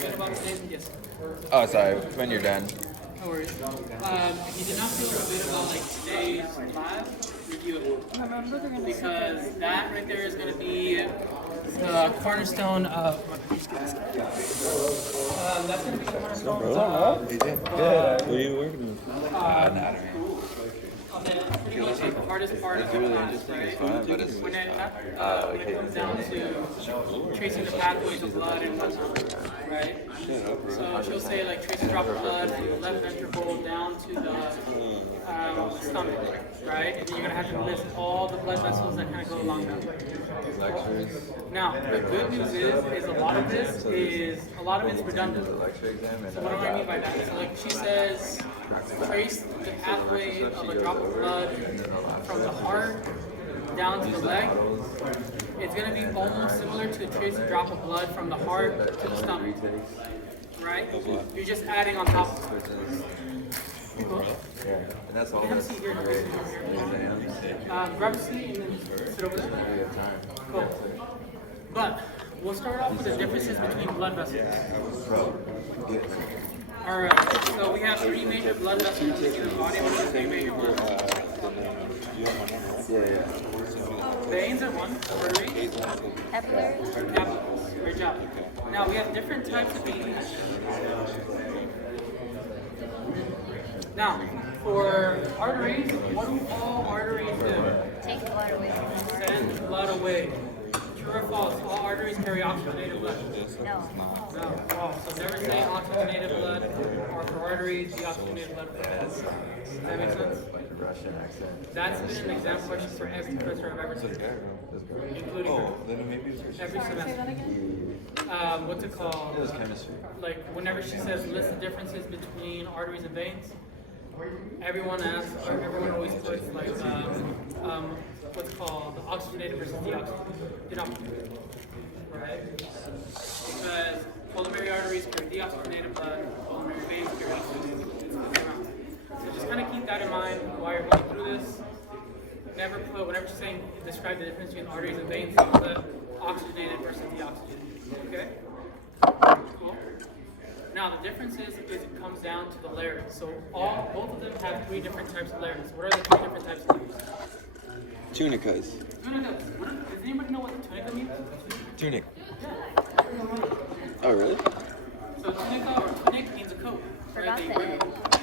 good about today? Yes. Oh, sorry. When you're done. No worries. If you did not feel good about like today's lab, review it. Remember, they're gonna Because that right there is going to be the cornerstone of. That's going to be the cornerstone of. What are you working on? Anatomy. Pretty much the hardest part of the class, right? But it's When it comes down to tracing the pathways of blood and whatnot, right? So she'll say like trace a drop of blood from the left ventricle down to the stomach, right? And then you're gonna have to list all the blood vessels that kind of go along that way. Now, the good news is a lot of it's redundant. So what do I mean by that? So like she says, trace the pathway of a drop of blood from the heart down to the leg. It's going to be almost similar to trace a drop of blood from the heart to the stomach, right? You're just adding on top of it. Cool. And that's all. Have a seat here. Grab a seat and then sit over there. Cool. But we'll start off with the differences between blood vessels. Alright, so we have three major blood vessels in the body. What are the three major blood vessels? Yeah. Veins are one, arteries, capillaries. capillaries. Great job. Now we have different types of veins. Now, for arteries, what do all arteries do? Take blood away from the heart. Send blood away. True or false? All arteries carry oxygenated blood. No. No, false. So never say oxygenated blood, or for arteries, deoxygenated blood. Does that make sense? Russian accent. That's been an exam question for every professor I've ever seen, including her. Then maybe it's Every Say that semester. again? What's it called? It was chemistry. Like whenever she says list the differences between arteries and veins, everyone asks, or everyone always puts like what's it called, the oxygenated versus deoxygenated, right? Because pulmonary arteries carry deoxygenated blood, pulmonary veins carry oxygenated blood. So just kind of keep that in mind while you're going through this. Never put, whenever she's saying, describe the difference between arteries and veins, don't put oxygenated versus deoxygenated. Okay? Cool. Now the difference is it comes down to the layers. So both of them have three different types of layers. What are the three different types of layers? Tunicas. Tunicas. Does anybody know what the tunica means? Tunic. Yeah. Oh, really? So tunica or tunic means a coat. Forgot Right? that.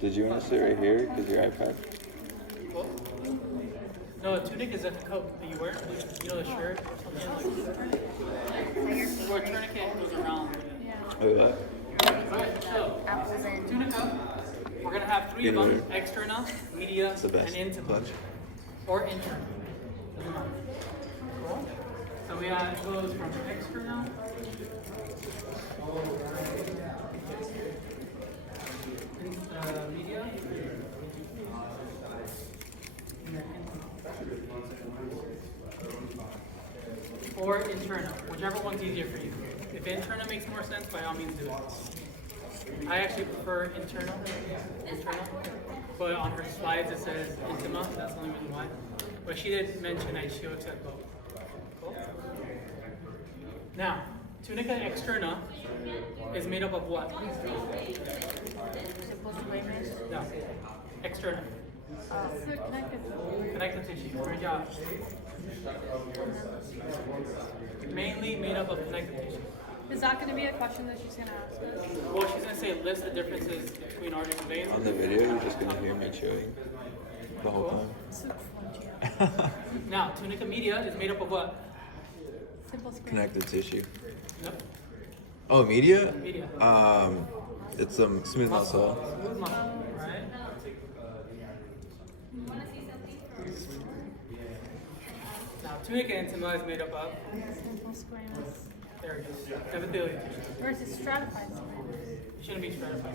Did you want to sit right here because your iPad? Cool. No, a tunic is a coat that you wear. You know, the shirt or something like that. Or a tourniquet goes around. Oh, what? Alright, so Apples and tunica. We're gonna have three of them: externa, media, The best. and intima. Clutch. Or internal. Cool. So we have, it goes from external. Media. And then intima. Or internal, whichever one's easier for you. If internal makes more sense, by all means do it. I actually prefer internal, but on her slides it says intima, that's the only reason why. But she did mention that she'll accept both. Cool. Now, tunica externa is made up of what? No, externa. Connective tissue, great job. Mainly made up of connective tissue. Is that going to be a question that she's going to ask us? Well, she's going to say list the differences between arteries and veins. On the video, you're just going to hear me chewing the whole time. Now, tunica media is made up of what? Simple screen. Connective tissue. Yep. Oh, media? Media. It's some smooth muscle. Smooth muscle, right? Now, tunica intima is made up of, Simple squamous. there it is, epithelial tissue. Versus stratified squamous. It shouldn't be stratified.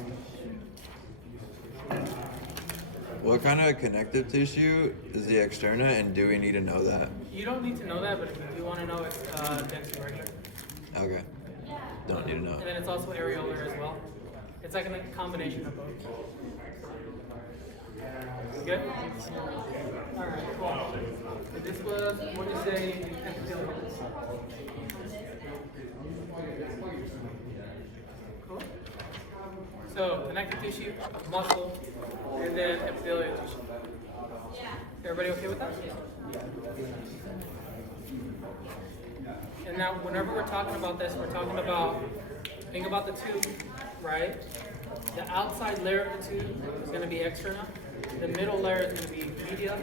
What kind of connective tissue is the externa, and do we need to know that? You don't need to know that, but if you do want to know, it's densely regular. Okay. Don't need to know. And then it's also areolar as well. It's like a combination of both. Good? Alright, cool. So this was, what do you say, epithelial? Cool. So connective tissue, muscle, and then epithelial tissue. Everybody okay with that? And now, whenever we're talking about this, we're talking about, think about the tube, right? The outside layer of the tube is going to be externa. The middle layer is going to be media,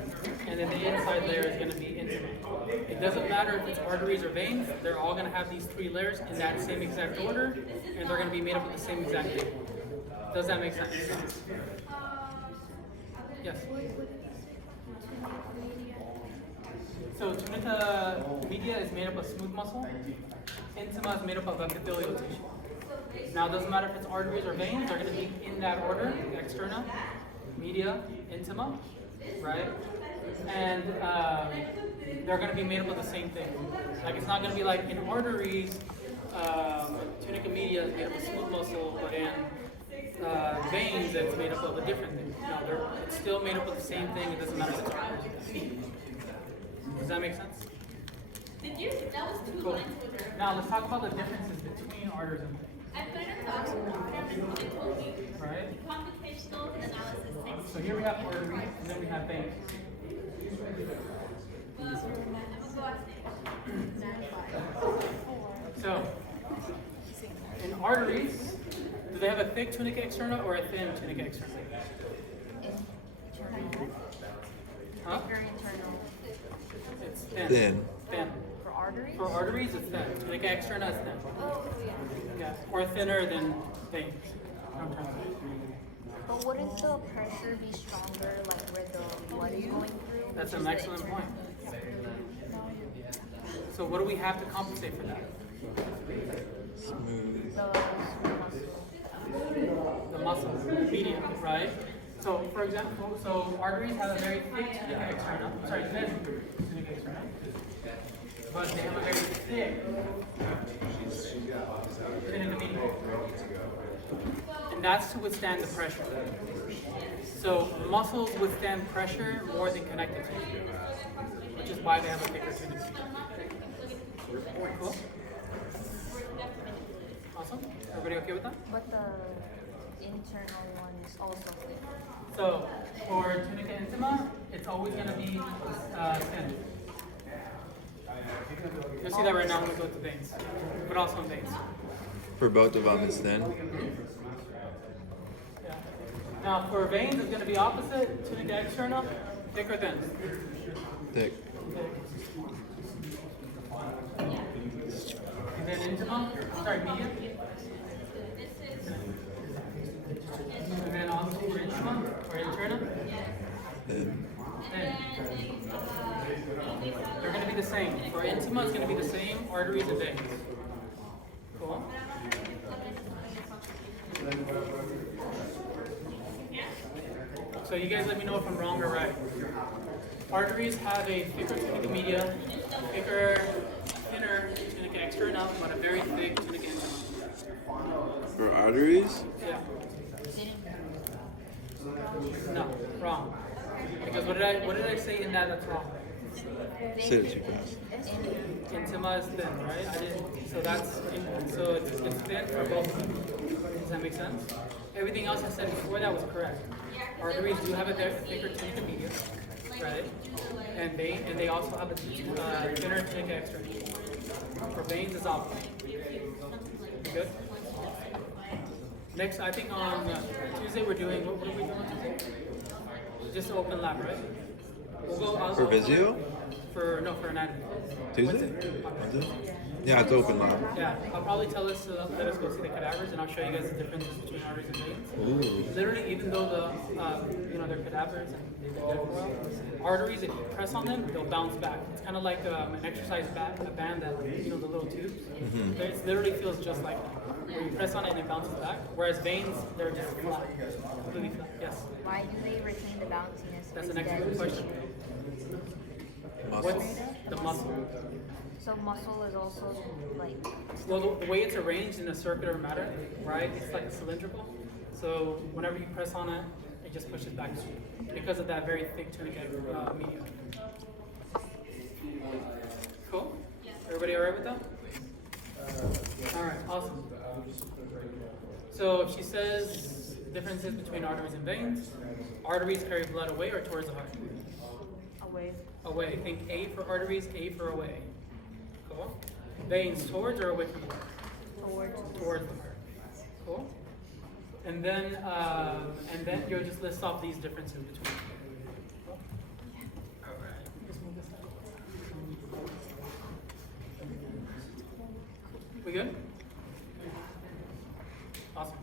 and then the inside layer is going to be intima. It doesn't matter if it's arteries or veins, they're all going to have these three layers in that same exact order, and they're going to be made up of the same exact thing. Does that make sense? Yes? So tunica media is made up of smooth muscle. Intima is made up of epithelial tissue. Now it doesn't matter if it's arteries or veins, they're going to be in that order, externa, media, intima, right? And they're going to be made up of the same thing. Like it's not going to be like in arteries, tunica media is made up of smooth muscle, but in veins it's made up of a different thing. No, it's still made up of the same thing, it doesn't matter if it's arteries or veins. Does that make sense? Did you? That was two Cool. lines. Now let's talk about the differences between arteries and veins. I put it in the box. I told you. Right? Computational analysis takes. So here we have arteries and then we have veins. Well, I'm gonna go upstairs. So in arteries, do they have a thick tunica externa or a thin tunica externa? Internal. Huh? Thicker internal. It's thin. Thin. Thin. For arteries? For arteries, it's thin. Tunica externa is thin. Oh, yeah. Yeah. Or thinner than veins. But wouldn't the pressure be stronger, like where the blood is going through? That's which an is the excellent internal? point. So what do we have to compensate for that? Smooth. The muscle. The muscle, the medium, right? So for example, so arteries have a very thick tunica externa. Sorry, thin tunica externa. But they have a very thick tunica medium. And that's to withstand the pressure. So muscles withstand pressure more than connective tissue, which is why they have a thicker tunica. Cool? Awesome. Everybody okay with that? But the internal one is also thick. So for tunica intima, it's always going to be thin. You'll see that right now when we go to veins, but also in veins. For both of them, it's thin. Yeah. Now for veins, it's going to be opposite. Tunica externa, thick or thin? Thick. And then intima, sorry, media. And then also for intima or interna, Thin. thin. They're going to be the same. For intima, it's going to be the same, arteries and veins. Cool. So you guys let me know if I'm wrong or right. Arteries have a thicker tunica media, thinner tunica externa, but a very thick tunica intima. For arteries? Yeah. No, wrong. Because what did I say in that that's wrong? Say it too fast. Intima is thin, right? I didn't. So so it's thin for both of them. Does that make sense? Everything else I said before that was correct. Arteries do have a thicker tunica media, right? And they also have a thinner tunica externa. For veins, it's opposite. You good? Next, I think on Tuesday we're doing what are we doing on Tuesday? Just open lab, right? We'll go For physio? For anatomy. Tuesday? Wednesday? Yeah, it's open lab. Yeah, I'll probably tell us to let us go see the cadavers, and I'll show you guys the differences between arteries and veins. Ooh. Literally, even though they're cadavers and they've been dead for a while, arteries, if you press on them, they'll bounce back. It's kind of like an exercise band that, the little tubes. It literally feels just like that. Where you press on it and it bounces back. Whereas veins, they're just flat, completely flat. Yes, Why do they retain the bounciness? that's an instead? excellent question. Muscle. What's the muscle? So muscle is also like Well, the way it's arranged in a circular matter, right? It's like cylindrical. So whenever you press on it, it just pushes back because of that very thick tunicate media. Cool? Everybody alright with that? Alright, awesome. So she says differences between arteries and veins. Arteries carry blood away or towards the heart? Away. Away. Think A for arteries, A for away. Cool. Veins towards or away from the heart? Towards the heart. Cool. And then you'll just list off these differences between them. Cool. Alright. Just move this out. We good? Awesome.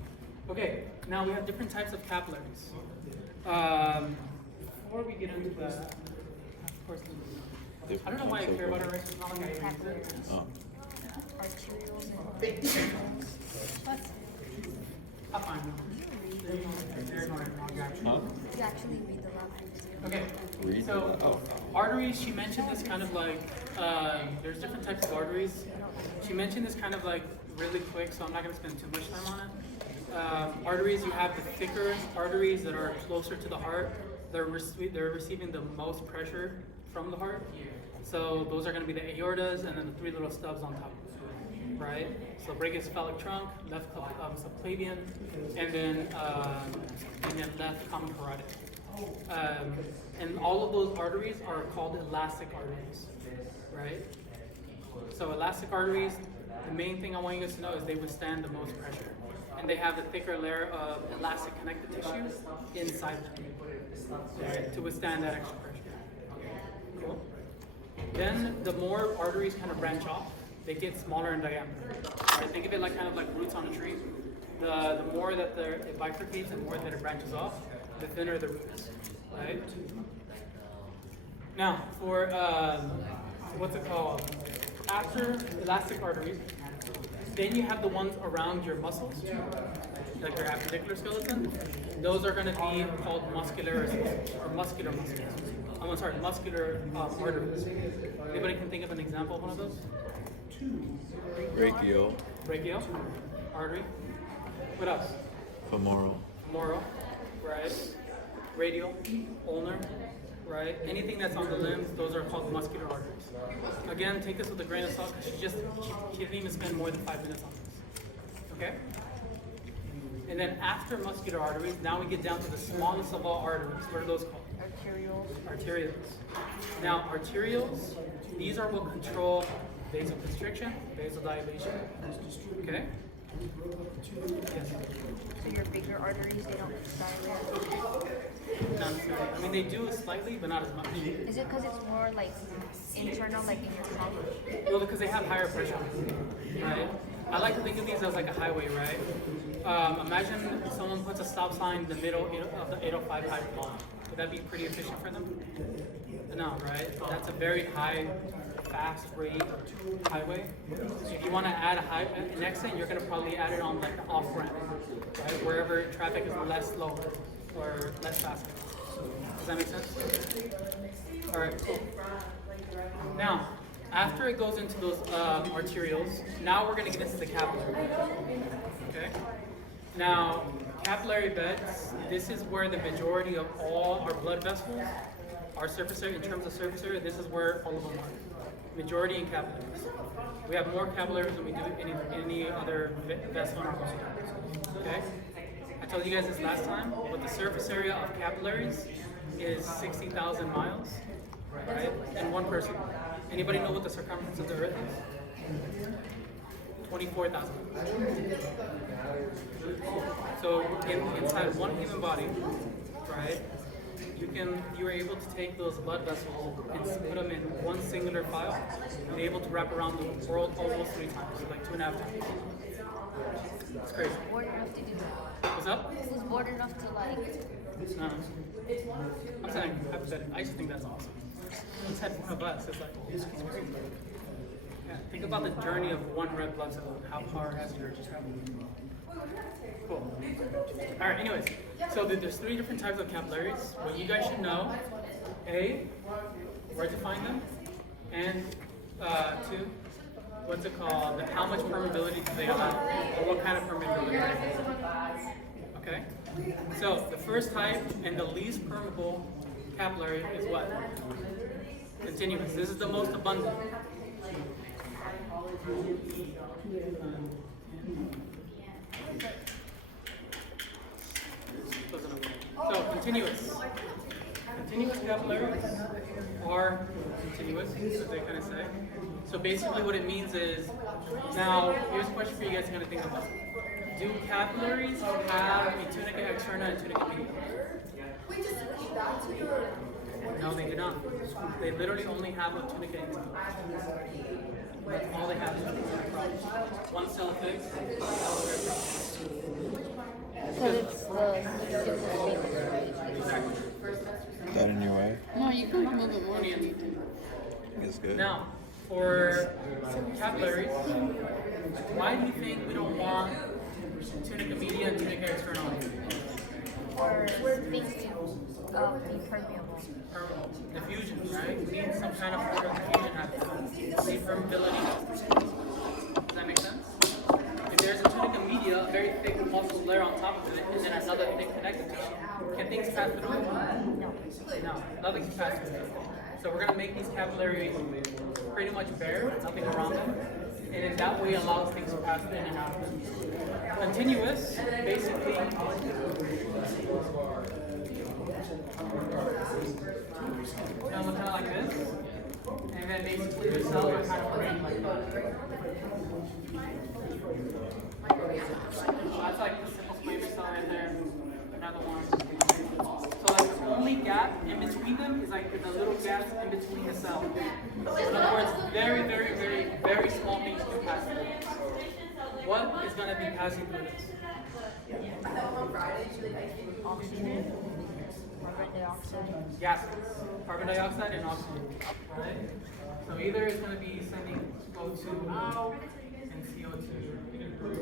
Okay, now we have different types of capillaries. Before we get into that, of course, I don't know why I care about it right now. Like I use it. Oh. Arterioles and I'll find them. Huh? you actually read the lab. Okay. Read So the- oh. arteries, she mentioned this kind of like there's different types of arteries. She mentioned this kind of like really quick, so I'm not going to spend too much time on it. Arteries, you have the thicker arteries that are closer to the heart. They're receiving the most pressure from the heart. So those are going to be the aortas and then the three little stubs on top. Right? So brachiocephalic trunk, left subclavian, and then left common carotid. And all of those arteries are called elastic arteries, right? So elastic arteries, the main thing I want you guys to know is they withstand the most pressure. And they have a thicker layer of elastic connective tissue inside them, right, to withstand that extra pressure. Cool. Then the more arteries kind of branch off, they get smaller in diameter. Right? Think of it like kind of like roots on a tree. The more that it bifurcates and the more that it branches off, the thinner the roots, right? Now, for what's it called? After elastic arteries, then you have the ones around your muscles, like your appendicular skeleton. Those are going to be called muscular muscles. I'm sorry, muscular arteries. Anybody can think of an example of one of those? Brachial. Brachial, artery. What else? Femoral. Femoral, right? Radial, ulnar, right? Anything that's on the limbs, those are called muscular arteries. Again, take this with a grain of salt because she didn't even spend more than 5 minutes on this. Okay? And then after muscular arteries, now we get down to the smallest of all arteries. What are those called? Arterioles. Now, arterioles, these are what control vasoconstriction, vasodilation. Okay? Yes. So your bigger arteries, they don't dilate. Not necessarily. I mean, they do slightly, but not as much. Is it because it's more like internal, like in your trunk? Well, because they have higher pressure, right? I like to think of these as like a highway, right? Imagine someone puts a stop sign in the middle of the 805 highway. Would that be pretty efficient for them? No, right? That's a very high, fast rate highway. If you want to add an exit, you're going to probably add it on like the off ramp, right? Wherever traffic is less slow or less fast. Does that make sense? All right, cool. Now, after it goes into those arterioles, now we're going to get into the capillary bed. Okay? Now, capillary beds, this is where the majority of all our blood vessels, our surface area, in terms of surface area, this is where all of them are. Majority in capillaries. We have more capillaries than we do any other vessel in our body. Okay? I told you guys this last time, but the surface area of capillaries is 60,000 miles, right? And one person. Anybody know what the circumference of the Earth is? 24,000. So inside one human body, right? You are able to take those blood vessels and put them in one singular file and be able to wrap around the world almost 3 times, like 2.5 times. It's crazy. Bored enough to do that. What's up? Who's bored enough to like? No. I'm saying hypothetically. I just think that's awesome. Inside one of us, it's like, it's crazy. Yeah, think about the journey of one red blood cell, how far it has to travel. Cool. All right. Anyways, so there's 3 different types of capillaries. What you guys should know: A, where to find them, and 2, what's it called? How much permeability do they allow, or what kind of permeability? Okay. So the first type and the least permeable capillary is what? Continuous. This is the most abundant. So continuous. Continuous capillaries are continuous, as they kind of say. So basically what it means is, now here's a question for you guys to kind of think about. Do capillaries have a tunica externa and tunica media? No, they do not. They literally only have a tunica interna. That's all they have. One cell fix. Because it's Exactly. Is that in your way? No, you can move it more. It's good. Now, for capillaries, why do you think we don't want tunica media and tunica externa? or things to be permeable. Diffusion, right? We need some kind of diffusion happening. We need permeability. Does that make sense? If there's a tunica media, a very thick muscle layer on top of it, and then another thick connective tissue, can things pass through it? No, nothing can pass through it. So we're gonna make these capillaries pretty much bare, nothing around them, and in that way allows things to pass in and out. Continuous, basically. Kind of like this, and then basically the cells are kind of arranged like that. So that's like the simple squamous cell right there. Another one. So like the only gap in between them is like the little gaps in between the cells. In other words, very, very, very, very small things can pass through. What is going to be passing through this? Oxygen, carbon dioxide. Gases, carbon dioxide and oxygen, right? So either it's going to be sending O2 out and CO2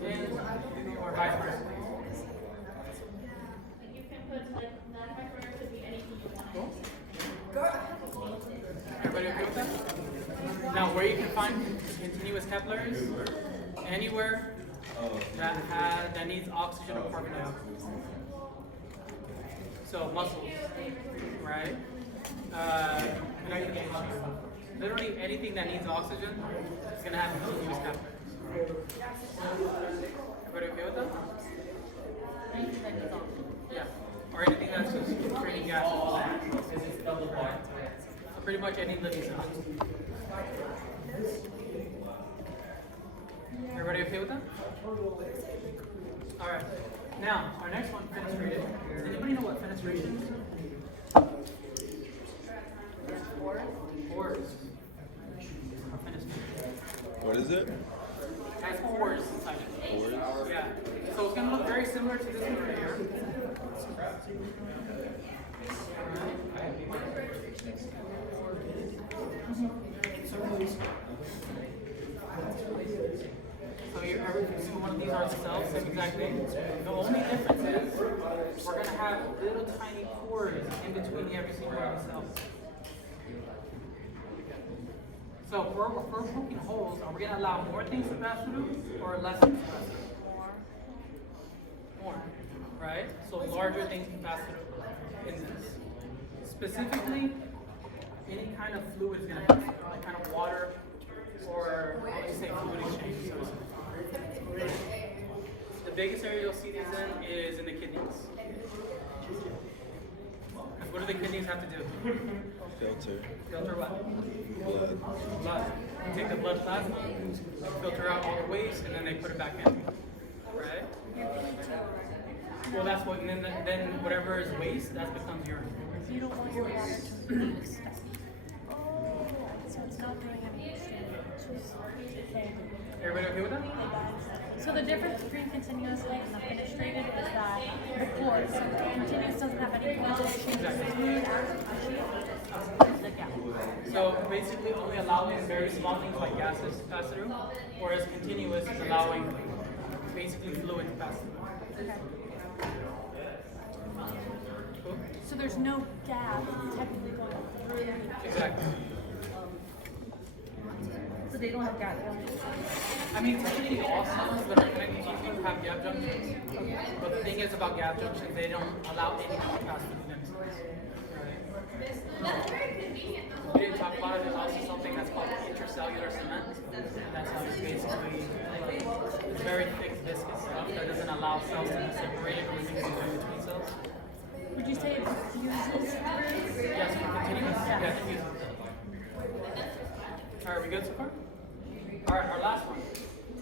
in, or vice versa. You can put like non-hypermeter could be anything you want. Everybody okay with that? Now, where you can find continuous capillaries? Anywhere that needs oxygen or carbon dioxide. So muscles, right? Connective tissue. Literally anything that needs oxygen is going to have continuous capillaries. Everybody okay with that? Yeah. Or anything that's just creating gas. So pretty much any living cell. Everybody okay with that? Alright. Now, our next one, fenestration. Does anybody know what fenestration is? Pores. What is it? It has pores inside it. Pores? Yeah. So it's going to look very similar to this one right here. So you're every single one of these are cells, same exact thing. The only difference is we're going to have little tiny pores in between every single one of the cells. So if we're poking holes, are we going to allow more things to pass through or less things to pass through? More, right? So larger things can pass through in this. Specifically, any kind of fluid is going to pass through, like kind of water or I'll just say fluid exchange. So the biggest area you'll see these in is in the kidneys. What do the kidneys have to do? Filter. Filter what? Blood. Blood. You take the blood plasma, filter out all the waste, and then they put it back in. Right? Well, that's what, and then whatever is waste, that becomes urine. You don't want your water to leak stuff. So it's not doing any exchange. Everybody okay with that? So the difference between continuous and fenestrated is that the pores, so continuous doesn't have any pores, it's smooth as the gap. So basically only allowing very small things like gases to pass through, whereas continuous is allowing basically fluid to pass through. Cool? So there's no gap technically going through the Exactly. The they don't have gap junctions. I mean, technically all cells that are connected to you have gap junctions. But the thing is about gap junctions, they don't allow anything to pass through them. That's very convenient. We didn't talk about it. There's also something that's called intracellular cement. And that's how it's basically, it's very thick, viscous stuff that doesn't allow cells to be separated or things to go between cells. Would you say it diffuses? Yes, we're continuing. Yeah, diffuses. Alright, we good so far? Alright, our last one.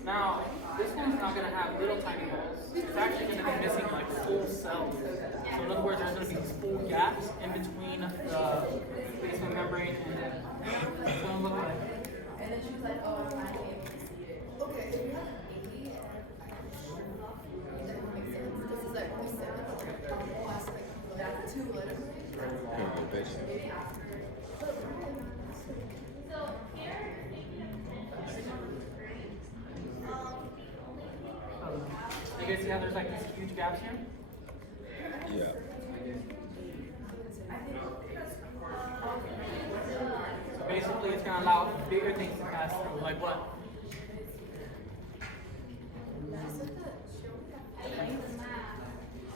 Now, this one's not going to have little tiny holes. It's actually going to be missing like full cells. So in other words, there's going to be these full gaps in between the basement membrane and it's going to look like. You guys see how there's like these huge gaps here? Yeah. So basically, it's going to allow bigger things to pass through. Like what?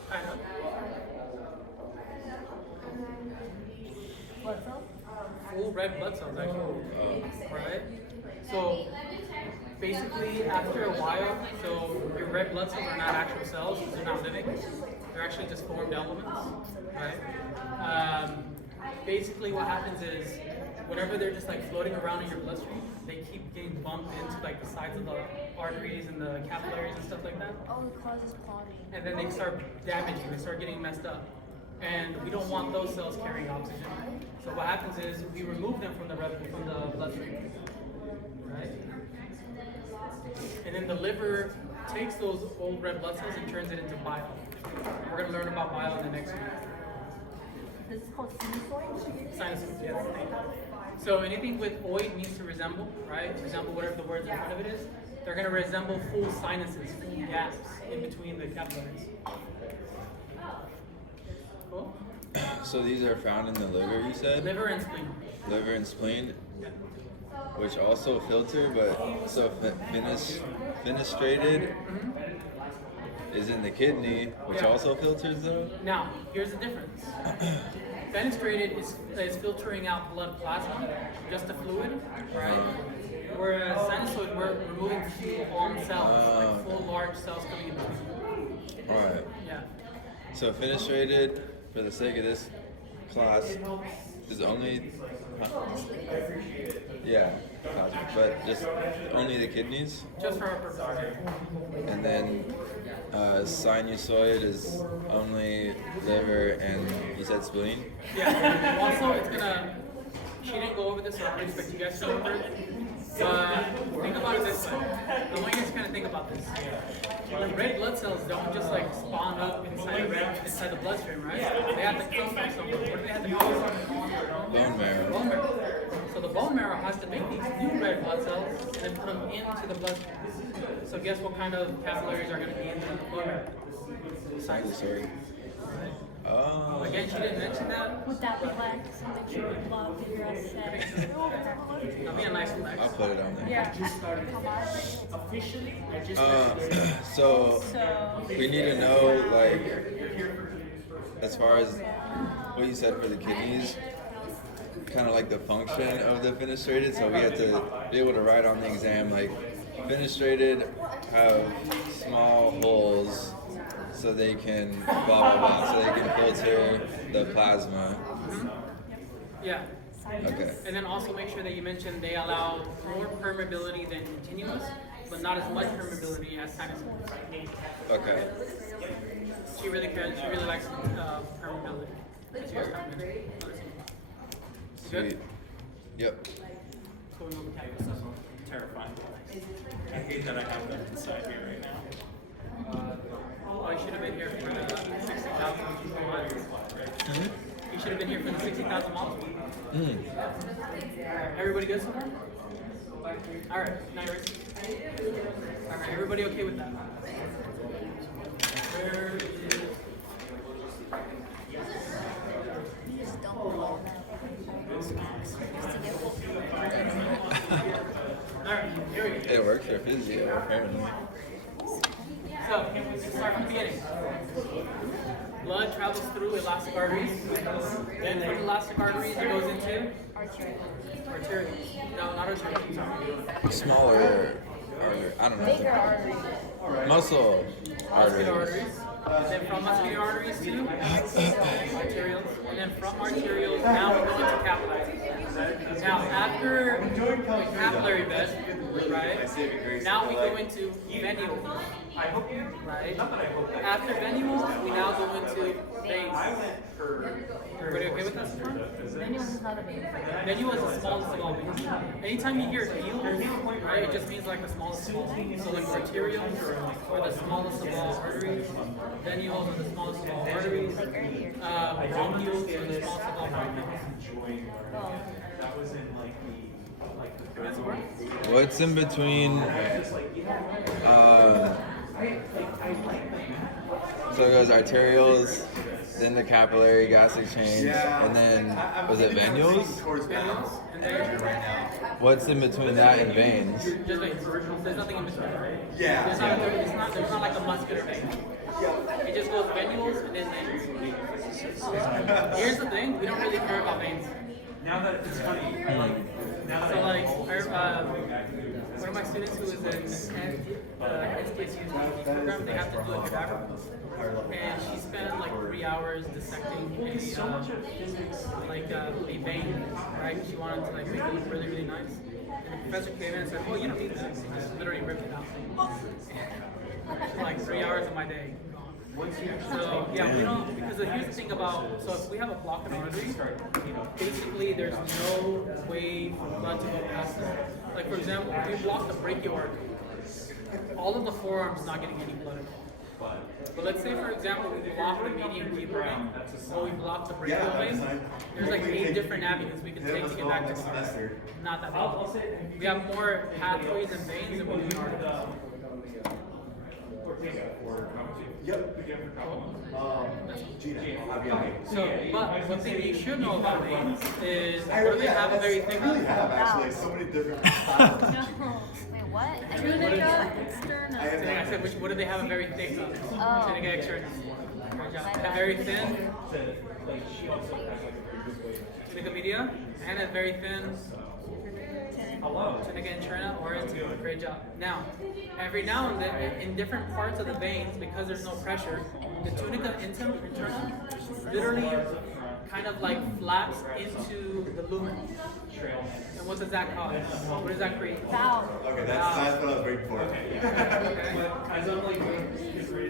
Kind of. Blood cells? Full red blood cells, actually. Right? So basically, after a while, so your red blood cells are not actual cells, they're not living. They're actually just formed elements, right? Basically, what happens is, whenever they're just like floating around in your bloodstream, they keep getting bumped into like the sides of the arteries and the capillaries and stuff like that. Oh, it causes clotting. And then they start damaging, they start getting messed up. And we don't want those cells carrying oxygen. So what happens is we remove them from the bloodstream, right? And then the liver takes those old red blood cells and turns it into bile. We're going to learn about bile in the next week. This is called sinusoid? Sinuses, yes. So anything with oid means to resemble, right? To resemble whatever the word in front of it is. They're going to resemble full sinuses, full gaps in between the capillaries. Cool? So these are found in the liver, you said? Liver and spleen. Liver and spleen, Yeah. which also filter, but so fenestrated is in the kidney, which Yeah. also filters though? Now, here's the difference. Fenestrated is filtering out blood plasma, just the fluid, right? Whereas sinusoid, we're removing full cells, like full large cells coming in between. Alright. Yeah. So fenestrated, for the sake of this class, is only... Yeah, but just only the kidneys? Just for our purposes. And then sinusoid is only liver and you said spleen? Yeah. Also, it's gonna. She didn't go over this, so I don't expect you guys to remember it. Think about it this way. I want you guys to kind of think about this. The red blood cells don't just like spawn up inside the bloodstream, right? They have to come from somewhere. Where do they have to come from? Bone marrow. Bone marrow. So the bone marrow has to make these new red blood cells and then put them into the bloodstream. So guess what kind of capillaries are going to be in the bone marrow? Sinusoid. Oh. Again, she didn't mention that. Would that be like something she would love to hear us say? That'll be a nice flex. I'll put it on there. Yeah. So So, we need to know, like, as far as what you said for the kidneys, kind of like the function of the fenestrated. So we have to be able to write on the exam, like, fenestrated have small holes so they can blah blah blah, so they can filter the plasma. Yeah. Okay. And then also make sure that you mention they allow more permeability than continuous, but not as much permeability as sinusoids. Okay. She really cares. She really likes permeability. As you guys kind of mentioned. Sweet. Good? Yep. So we move This is terrifying. I hate that I have them inside here right now. Oh, I should have been here for the 60,000 miles. You should have been here for the 60,000 miles. Everybody good so far? Alright, now you're ready. Alright, everybody okay with that? Where is... Just dump it all now. Just to get Alright, here we go. It works for physio, apparently. So, let's start from the beginning. Blood travels through elastic arteries. Then from elastic arteries, it goes into arterioles. No, not arterioles. Sorry. Smaller artery. I don't know. Bigger artery. Muscle Muscular arteries. arteries. And then from muscular arteries to arterioles. And then from arterioles, now we go into capillaries. Now, after the capillary bed, right, now we go into venules. Right? After venules, we now go into veins. Everybody okay with that? Venue is not a vein. Venule is the smallest of all veins. Anytime you hear venules, right, it just means like the smallest of all. So like arterioles are the smallest of all arteries. Venules are the smallest of all arteries. Bronchioles are the smallest of all bronchioles. What's in between? So it goes arterioles, then the capillary gas exchange, and then was it venules? Venules, and then What's in between that and veins? just veins. There's nothing in between. There's not like a muscular vein. It just goes venules and then veins. Here's the thing, we don't really care about veins. Now that it's funny, So like, one of my students who is in SDSU program, they have to do a cadaver. And she spent like 3 hours dissecting a vein, right? She wanted to like make it look really, really nice. And the professor came in and said, "Oh, you don't need this." He just literally ripped it out. Like 3 hours of my day gone. So yeah, we don't, because here's the thing about, so if we have a block in artery, basically there's no way for blood to go past it. Like for example, if we block the brachial artery, all of the forearm's not getting any blood at all. But let's say for example we block the median cable vein, or we block the brachial vein, there's like 8 different avenues we can take to get back to the heart. Not that many. We have more pathways and veins than we do in arteries. So, but one thing you should know about veins is what do they have a very thick actually so many different styles. Wait, what? Tunica externa. I said, what do they have a very thick Oh. tunica externa? A very thin tunica media and a very thin tunica interna or intima. Great job. Now, every now and then, in different parts of the veins, because there's no pressure, the tunica interna literally kind of like flaps into the lumen. And what does that cause? What does that create? Valve. Okay, that's what I was waiting for. Okay.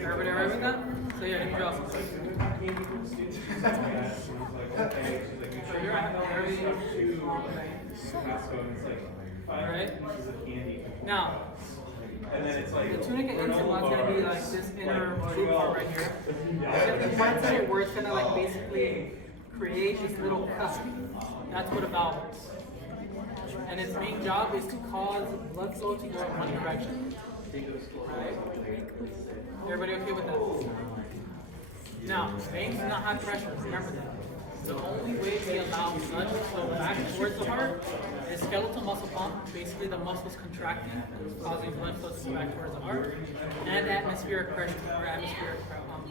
Everybody alright with that? So yeah, you can draw some. So you're at a very long vein. Alright? Now, the tunica intima is going to be like this inner blue part right here. The parts of it where it's going to like basically create this little cut. That's what a valve is. And its main job is to cause blood flow to go in one direction. Right? Everybody okay with that? Now, veins do not have pressure, remember that. The only way we allow blood to flow back towards the heart is skeletal muscle pump, basically the muscles contracting, causing blood flow to go back towards the heart, and atmospheric pressure, or atmospheric pump.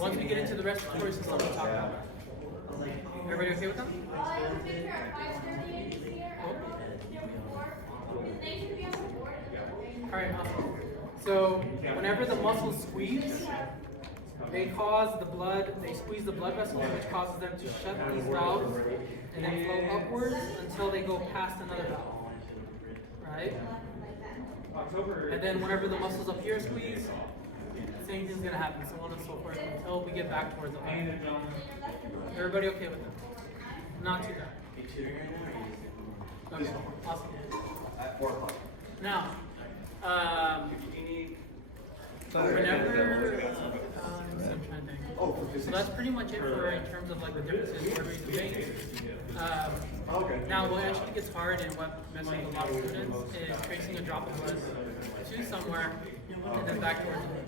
Once we get into the respiratory system, we'll talk about that. Everybody okay with that? Alright, awesome. So, whenever the muscles squeeze, they cause the blood, they squeeze the blood vessels, which causes them to shut these valves and then flow upwards until they go past another valve. Right? And then whenever the muscles up here squeeze, the same thing's gonna happen, so on and so forth, until we get back towards the heart. Everybody okay with that? Not too bad. Okay, awesome. At 4 o'clock. Now, whenever, I'm trying to think. So that's pretty much it for in terms of like the differences in arteries and veins. Now, what actually gets hard and what messes with a lot of students is tracing a drop of blood to somewhere and then back towards the heart.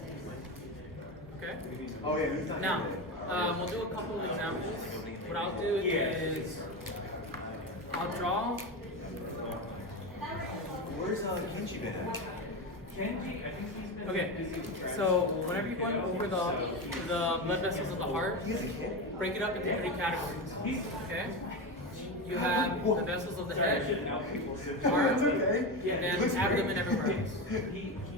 Okay? Now, we'll do a couple of examples. What I'll do is I'll draw Where's Kenji been at? Okay, so whenever you're going over the blood vessels of the heart, break it up into 3 categories. Okay? You have the vessels of the head, heart, and then abdomen everywhere else.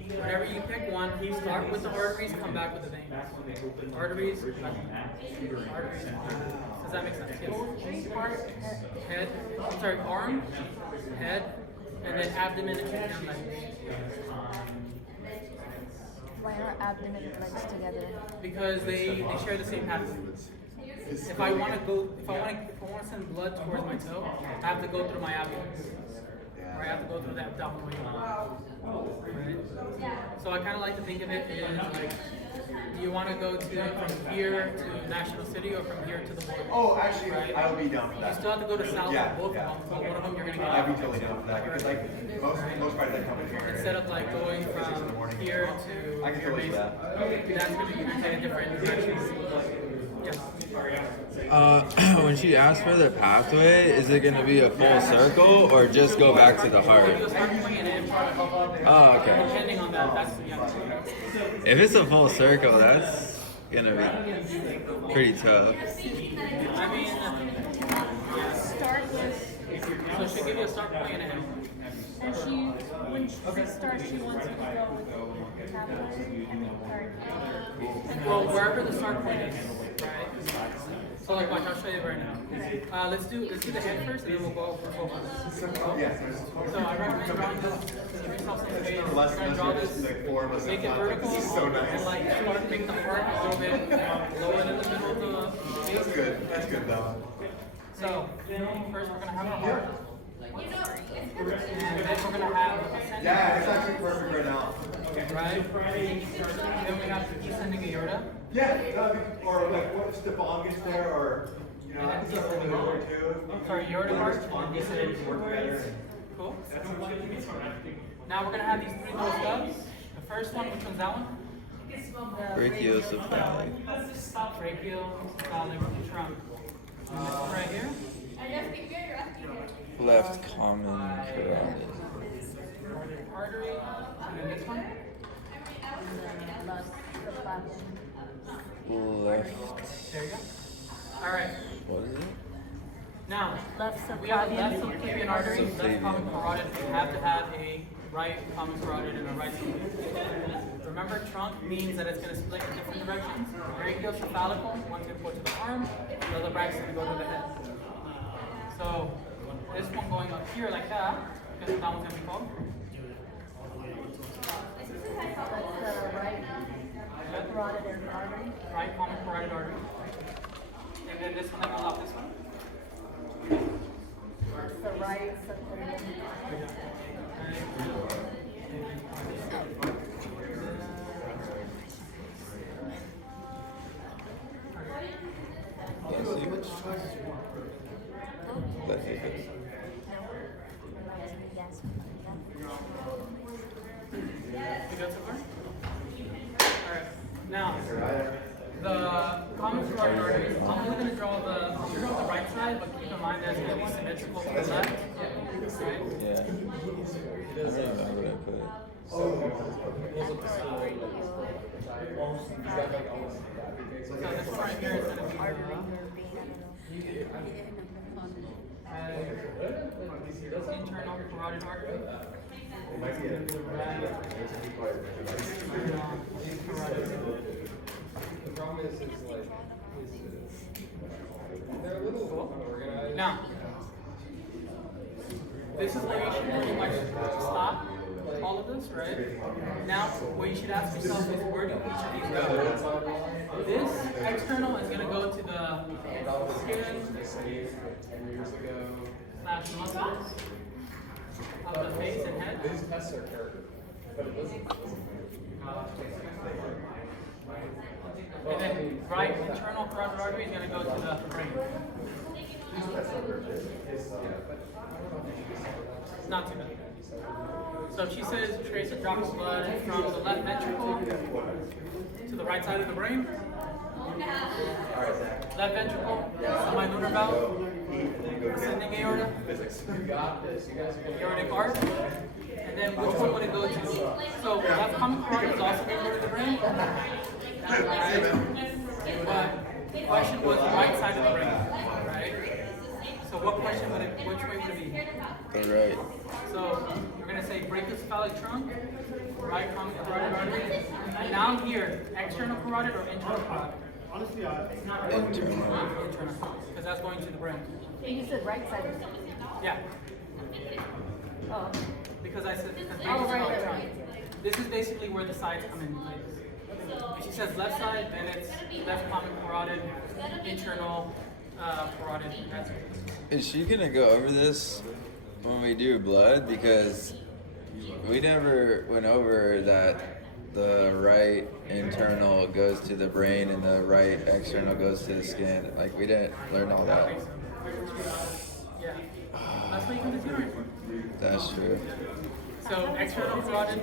Whenever you pick one, you start with the arteries, come back with the veins. Arteries, arteries. Does that make sense? Yes. Heart, head, I'm sorry, arm, head, and then abdomen and legs. Why are abdomen and legs together? Because they share the same pathway. If I want to send blood towards my toe, I have to go through my abdomen. Or I have to go through that abdominal wall. Right? So I kind of like to think of it as like, do you want to go from here to National City or from here to the border? Oh, actually, Right? I would be down for You that. still have to go to south Yeah, on both yeah. of them, but one of them you're going to get I'd be out. totally down for that because like most parties that come in here. Instead of like going from here to I can your totally base, do that. that's going to be kind of different directions. Yes. When she asked for the pathway, is it gonna be a full circle or just go back to the heart? You'll start putting it in front of Oh, okay. Depending on that, that's If it's a full circle, that's gonna be pretty tough. I mean, Start with so she'll give you a start point and a end. And when she starts, she wants you to go with the capillary and the heart. Well, wherever the start point is, right? So like, watch, I'll show you right now. Let's do the head first, and then we'll go for both. Yes. So I recommend drawing this. Give yourself some space. You're Less gonna draw this. like 4 of us. Make it vertical, This is so nice. and like start to make the heart a little bit lower than the middle of the That's face. good. That's good though. So first we're gonna have our heart, and then we're gonna have ascending Yeah, it's actually perfect right now. right? Then we have the descending aorta. Yeah, or like what if Stefan gets there, or you know, I can start over there too. Sorry, aorta heart and descending. Work together. Cool. Now we're gonna have these 3 little stubs. The first one, which one's that one? Brachiocephalic. Brachiocephalic trunk. Right here. Left common carotid. Artery. And then this one. Left. There you go. All right. What is it? Now, left we have a subclavian. left subclavian artery, left Subclavian. common carotid. We have to have a right common carotid and a right subclavian. Remember, trunk means that it's going to split in different directions. Brachiocephalical, one's going to go to the arm, the other brach's going to go to the head. So, this one going up here like that, guess what that one's going to be called? Right carotid artery. Right common carotid artery. And then this one that goes off this one. The right subclavian. Let's see. Let's see this. You got so far? Alright. Now, the common carotid artery, I'm only going to draw the right side, but keep in mind that it's going to be symmetrical to the left. Right? Yeah. I don't remember what I put. So this one right here is going to be the internal carotid artery. Now, this is where you should pretty much stop all of this, right? Now, what you should ask yourself is where do each of these go? This external is going to go to the skin / muscles of the face and head. And then right internal carotid artery is going to go to the brain. Not too bad. So if she says trace a drop of blood from the left ventricle to the right side of the brain, left ventricle, semilunar valve, ascending aorta, aortic arch, and then which one would it go to? So left common carotid is also going to go to the brain. Right? But the question was right side of the brain, right? So what question would it, which way would it be? The right. So we're going to say brachiocephalic trunk, right common carotid artery. Down here, external carotid or internal carotid? Internal. Internal, because that's going to the brain. And you said right side of the Yeah, Oh, because I said because Oh, right, brachiocephalic right, trunk. right. This is basically where the sides come in place. If she says left side, then it's left common carotid, internal carotid. That's it. Is she gonna go over this when we do blood? Because we never went over that the right internal goes to the brain and the right external goes to the skin. Like we didn't learn all that. Yeah, that's what you come to tutoring for. That's true. So external carotid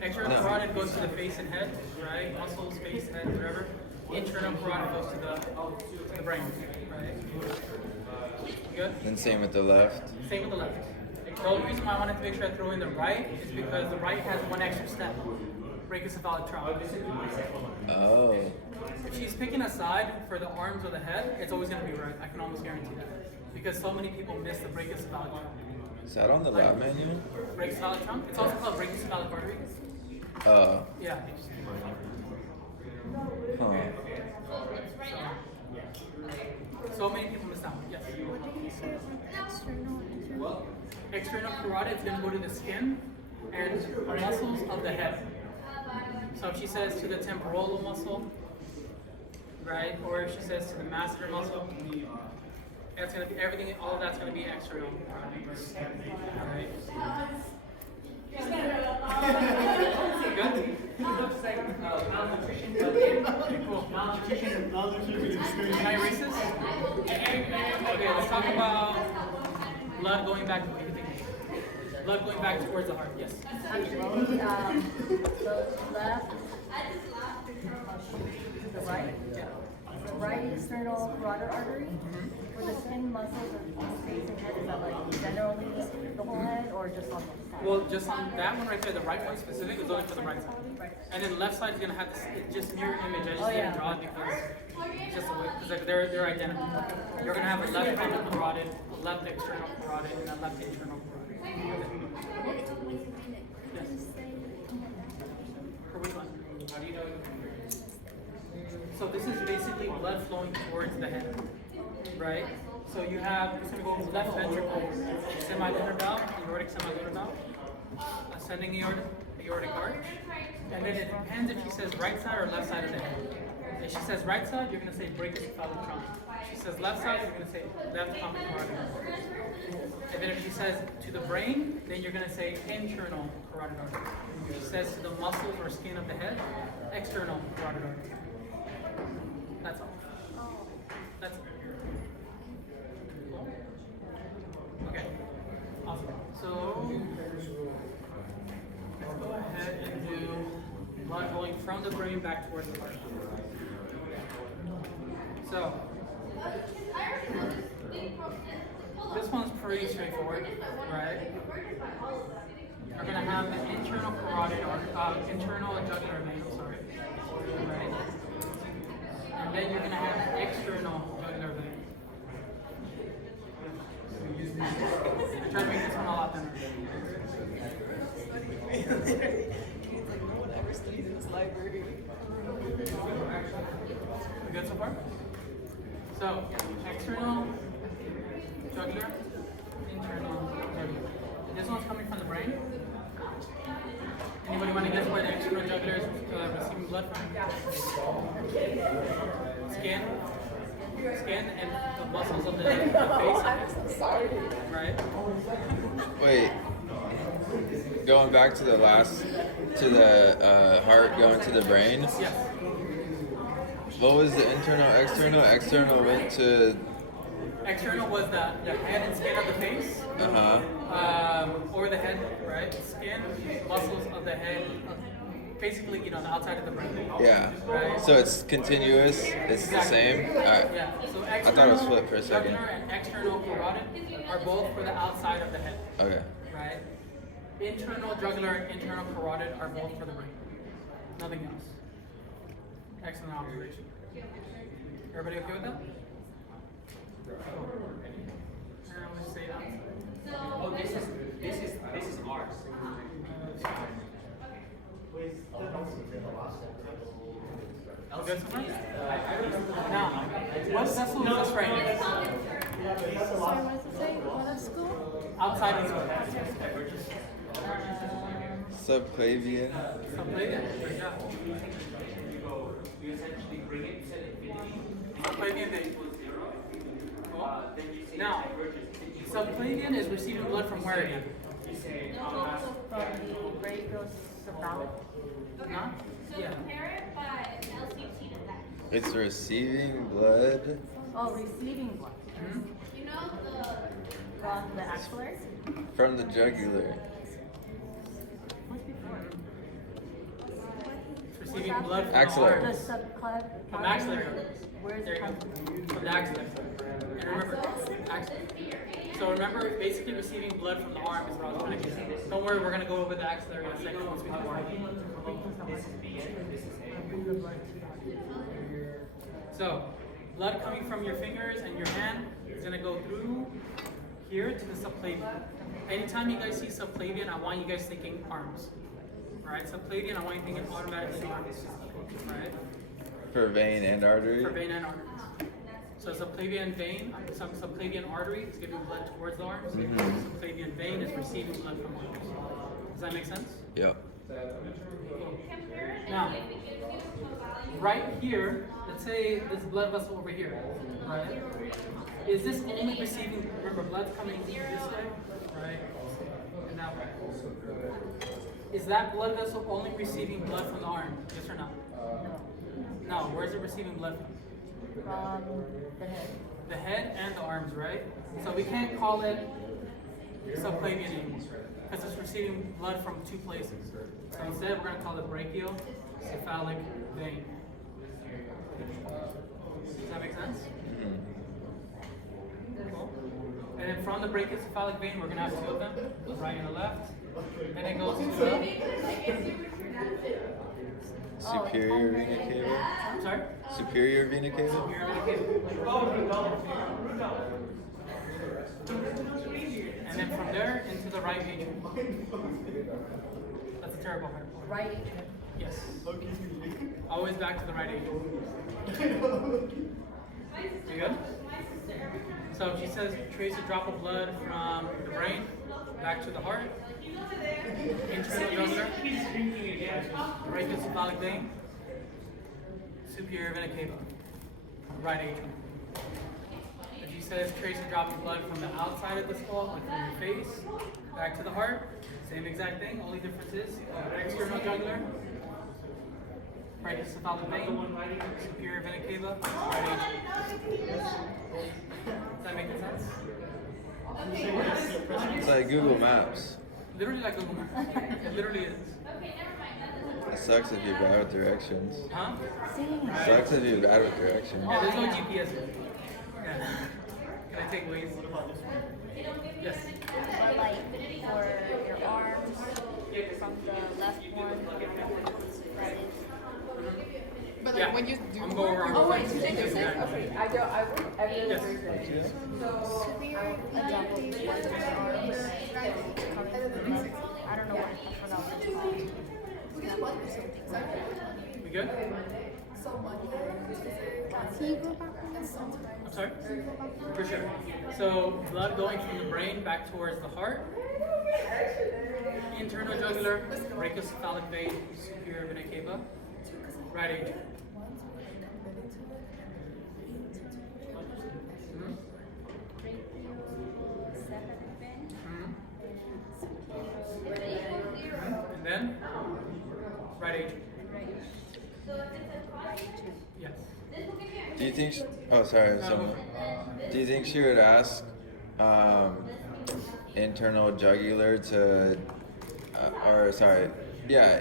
No. carotid goes to the face and head, right? Muscles, face, head, whatever. Internal carotid goes to the brain, right? Good? And same with the left. Same with the left. The only reason why I wanted to make sure I throw in the right is because the right has one extra step. Brachiocephalic trunk. Oh. If she's picking a side for the arms or the head, it's always going to be right. I can almost guarantee that. Because so many people miss the brachiocephalic trunk. Is that on the lab manual? Brachiocephalic trunk? It's also called brachiocephalic artery. Oh. Yeah. Huh. So many people miss that one. Yes. What did you say about external, internal? External carotid is going to go to the skin and muscles of the head. So if she says to the temporal muscle, right, or if she says to the masseter muscle, that's going to be everything. All of that's going to be external. All right. Good. Cool. Can I erase this? Okay, let's talk about blood going back. What do you think? Blood going back towards the heart. Yes. actually, so left, the right, the right external carotid artery, where the skin muscles are face and head, is that like generally the whole head or just on the side? Well, just on that one right there, the right one specific is only for the right side. Right. And then the left side is gonna have this it's just mirror image. I just Oh, didn't yeah. draw it because it's just a way because like they're identical. You're gonna have a left common carotid, a left external carotid, and a left internal carotid. Yes. For which one? How do you know? So this is basically blood flowing towards the head, right? So you have, it's going to go left ventricle, semilunar valve, aortic semilunar valve, ascending aortic arch, and then it depends if she says right side or left side of the head. If she says right side, you're going to say brachiocephalic trunk. If she says left side, you're going to say left common carotid. And then if she says to the brain, then you're going to say internal carotid artery. If she says to the muscles or skin of the head, external carotid artery. That's all. That's it. Cool. Okay. Awesome. So let's go ahead and do blood going from the brain back towards the heart. So this one's pretty straightforward, right? We're gonna have the internal carotid or internal jugular vein, sorry. Right? And then you're gonna have the external jugular vein. I'm trying to make this one all out there. No one ever studied in this library. We good so far? So, external jugular, internal jugular. This one's coming from the brain. Anybody want to guess where the external jugular is receiving blood from? Skin. Skin and the muscles of the face. I'm so sorry. Right? Wait. Going back to the last, to the heart going to the brain. Yes. What was the internal, external? External went to. External was the head and skin of the face. Or the head, right? Skin, muscles of the head, basically, the outside of the brain. Yeah. Right. So it's continuous. It's the same. All right. Yeah. So I thought it was external flipped for a second. jugular and external carotid are both for the outside of the head, Okay. right? internal jugular and internal carotid are both for the brain. Nothing else. Excellent observation. Everybody okay with that? Let's say that. Oh, this is ours. All good so far? Now, what vessel is this right here? Sorry, what does it say? What is school? Outside of the Subclavian. subclavian? Good job. You essentially bring it to infinity. Subclavian vein. Cool. Now, subclavian is receiving blood from where again? You say, From the brachiocephalic. No? So Yeah. compare it by LCT to that. It's receiving blood Oh, receiving blood. You know From the axillary? from the jugular. What's before? It's receiving blood from Axillary. the The arm. subclavian. From axillary. Where's There it you come go. from? From the axillary. And remember, axillary. So remember, basically receiving blood from the arm is what I was trying to get. Don't worry, we're going to go over the axillary in a second once we do the arm. So, blood coming from your fingers and your hand is going to go through here to the subclavian. Anytime you guys see subclavian, I want you guys thinking arms. Alright, subclavian, I want you thinking automatically arms. Alright? For vein and artery. For vein and arteries. So subclavian vein, subclavian artery is giving blood towards the arms. Subclavian vein is receiving blood from arms. Does that make sense? Yep. Now, right here, let's say this blood vessel over here, right? Is this only receiving, remember, blood's coming this way, right? And that way. Is that blood vessel only receiving blood from the arm? Yes or no? No. Where is it receiving blood from? From the head. The head and the arms, right? So we can't call it subclavian anymore because it's receiving blood from two places. So instead, we're going to call it brachiocephalic vein. Does that make sense? Cool. And then from the brachiocephalic vein, we're going to have two of them, the right and the left. Then it goes to the Superior vena cava. I'm sorry? Superior vena cava. Superior vena cava. And then from there into the right atrium. That's a terrible part. Right. Yes. Always back to the right atrium. You good? So she says trace a drop of blood from the brain back to the heart. Internal jugular. Brachiocephalic vein. Superior vena cava. Right atrium. If she says trace a drop of blood from the outside of the skull, like from your face, back to the heart, same exact thing, only difference is external jugular, brachiocephalic vein, superior vena cava, right atrium. Does that make sense? It's like Google Maps. Literally like Google Maps. It literally is. It sucks if you're bad with directions. Huh? Sucks if you're bad with directions. Yeah, there's no GPS here. Yeah. Can I take Waze? Yes. But like for your arms, from the left one, right But Yeah. like when you do I'm going wrong. oh wait, you think this is okay. I work every Yes. Thursday. superior adaptive one for the arms. I don't know what it's called. We good? I'm sorry? For sure. So blood going from the brain back towards the heart. Internal jugular, brachiocephalic vein, superior vena cava, right atrium. And then right atrium. Yes. Do you think? Oh, sorry. Do you think she would ask internal jugular to,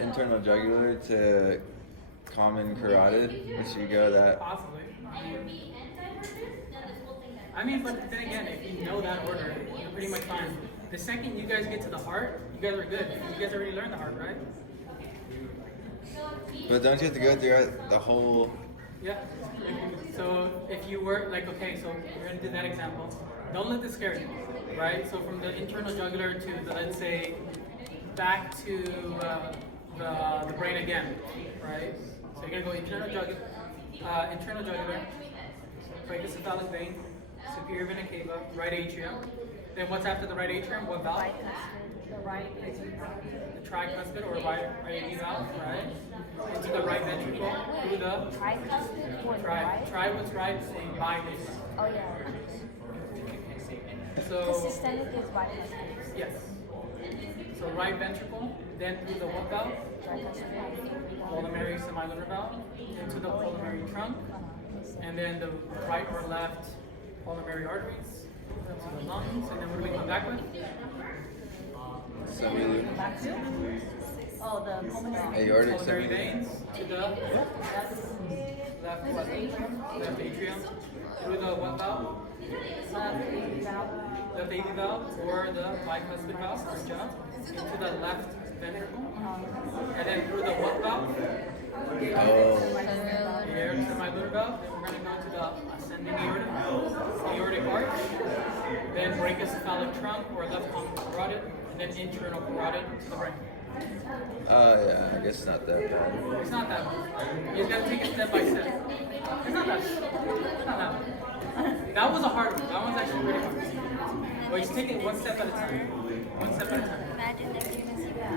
internal jugular to common carotid? Would she go that? Possibly. I mean, but then again, if you know that order, you're pretty much fine. The second you guys get to the heart, You guys are good. You guys already learned the art, right? But don't you have to go through the whole? Yeah. So if you were like, okay, so we're gonna do that example. Don't let this scare you, right? So from the internal jugular to the, let's say, back to the brain again, right? So you're gonna go internal jugular, brachiocephalic vein, superior vena cava, right atrium. Then what's after the right atrium? What valve? The right is The tricuspid or right AV valve, right? Into the right ventricle through the Tricuspid or right? Tri what's right, say bicuspid. Oh yeah. The So systemic is bicuspid. yes. So right ventricle, then through the what valve? Pulmonary semilunar valve, into the pulmonary trunk, and then the right or left pulmonary arteries, into the lungs, and then what do we come back with? back to? Oh, the pulmonary. Aortic Pulmonary semi. veins to the left what? Left atrium, through the what valve? Left AV valve or the bicuspid valve, or jump, into the left ventricle, and then through the what valve? Oh. The aortic semilunar valve. Then we're going to go to the ascending aorta, aortic arch, then brachiocephalic trunk or left common carotid, and then internal carotid to the brain. Yeah, I guess not that bad. It's not that bad. You just got to take it step by step. It's not that. It's not that bad. That was a hard one. That one's actually pretty hard. But you take it one step at a time. One step at a time. Imagine that you're gonna see that.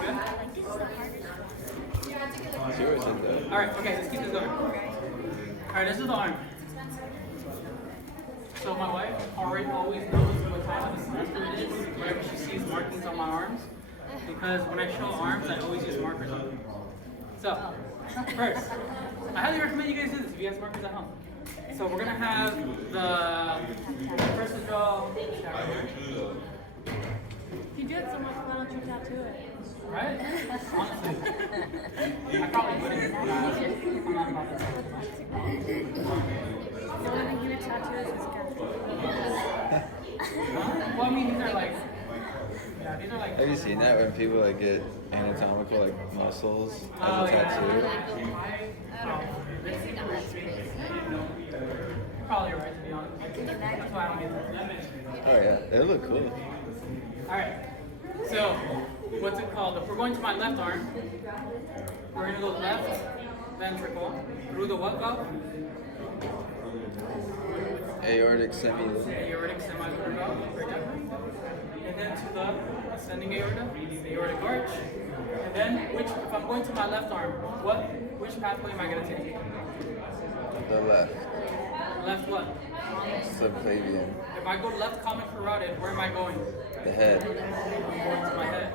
Good? Like this is the hardest one. Sure, it's in there. Alright, okay, let's keep this going. Alright, this is the arm. So my wife already always knows what time of the semester it is whenever she sees markings on my arms. Because when I show arms, I always use markers on them. So, first, I highly recommend you guys do this if you have markers at home. So we're gonna have the first to draw right here. If you do it so much, why don't you tattoo it? Right? Honestly. I probably wouldn't. I'm not about this. The only thing you would tattoo is his cat. Well, I mean, these are like, yeah, these are like. Have you seen that when people like get anatomical like muscles as Oh, a tattoo? You're probably right, to be honest. That's why I don't get that. Oh yeah, it look cool. Alright, so what's it called? If we're going to my left arm, we're going to go left ventricle through the what valve? Aortic semilunar. Aortic semilunar valve, right there. And then to the ascending aorta, the aortic arch. And then, if I'm going to my left arm, which pathway am I going to take? The left. Left what? Subclavian. If I go left common carotid, where am I going? The head. I'm going to my head.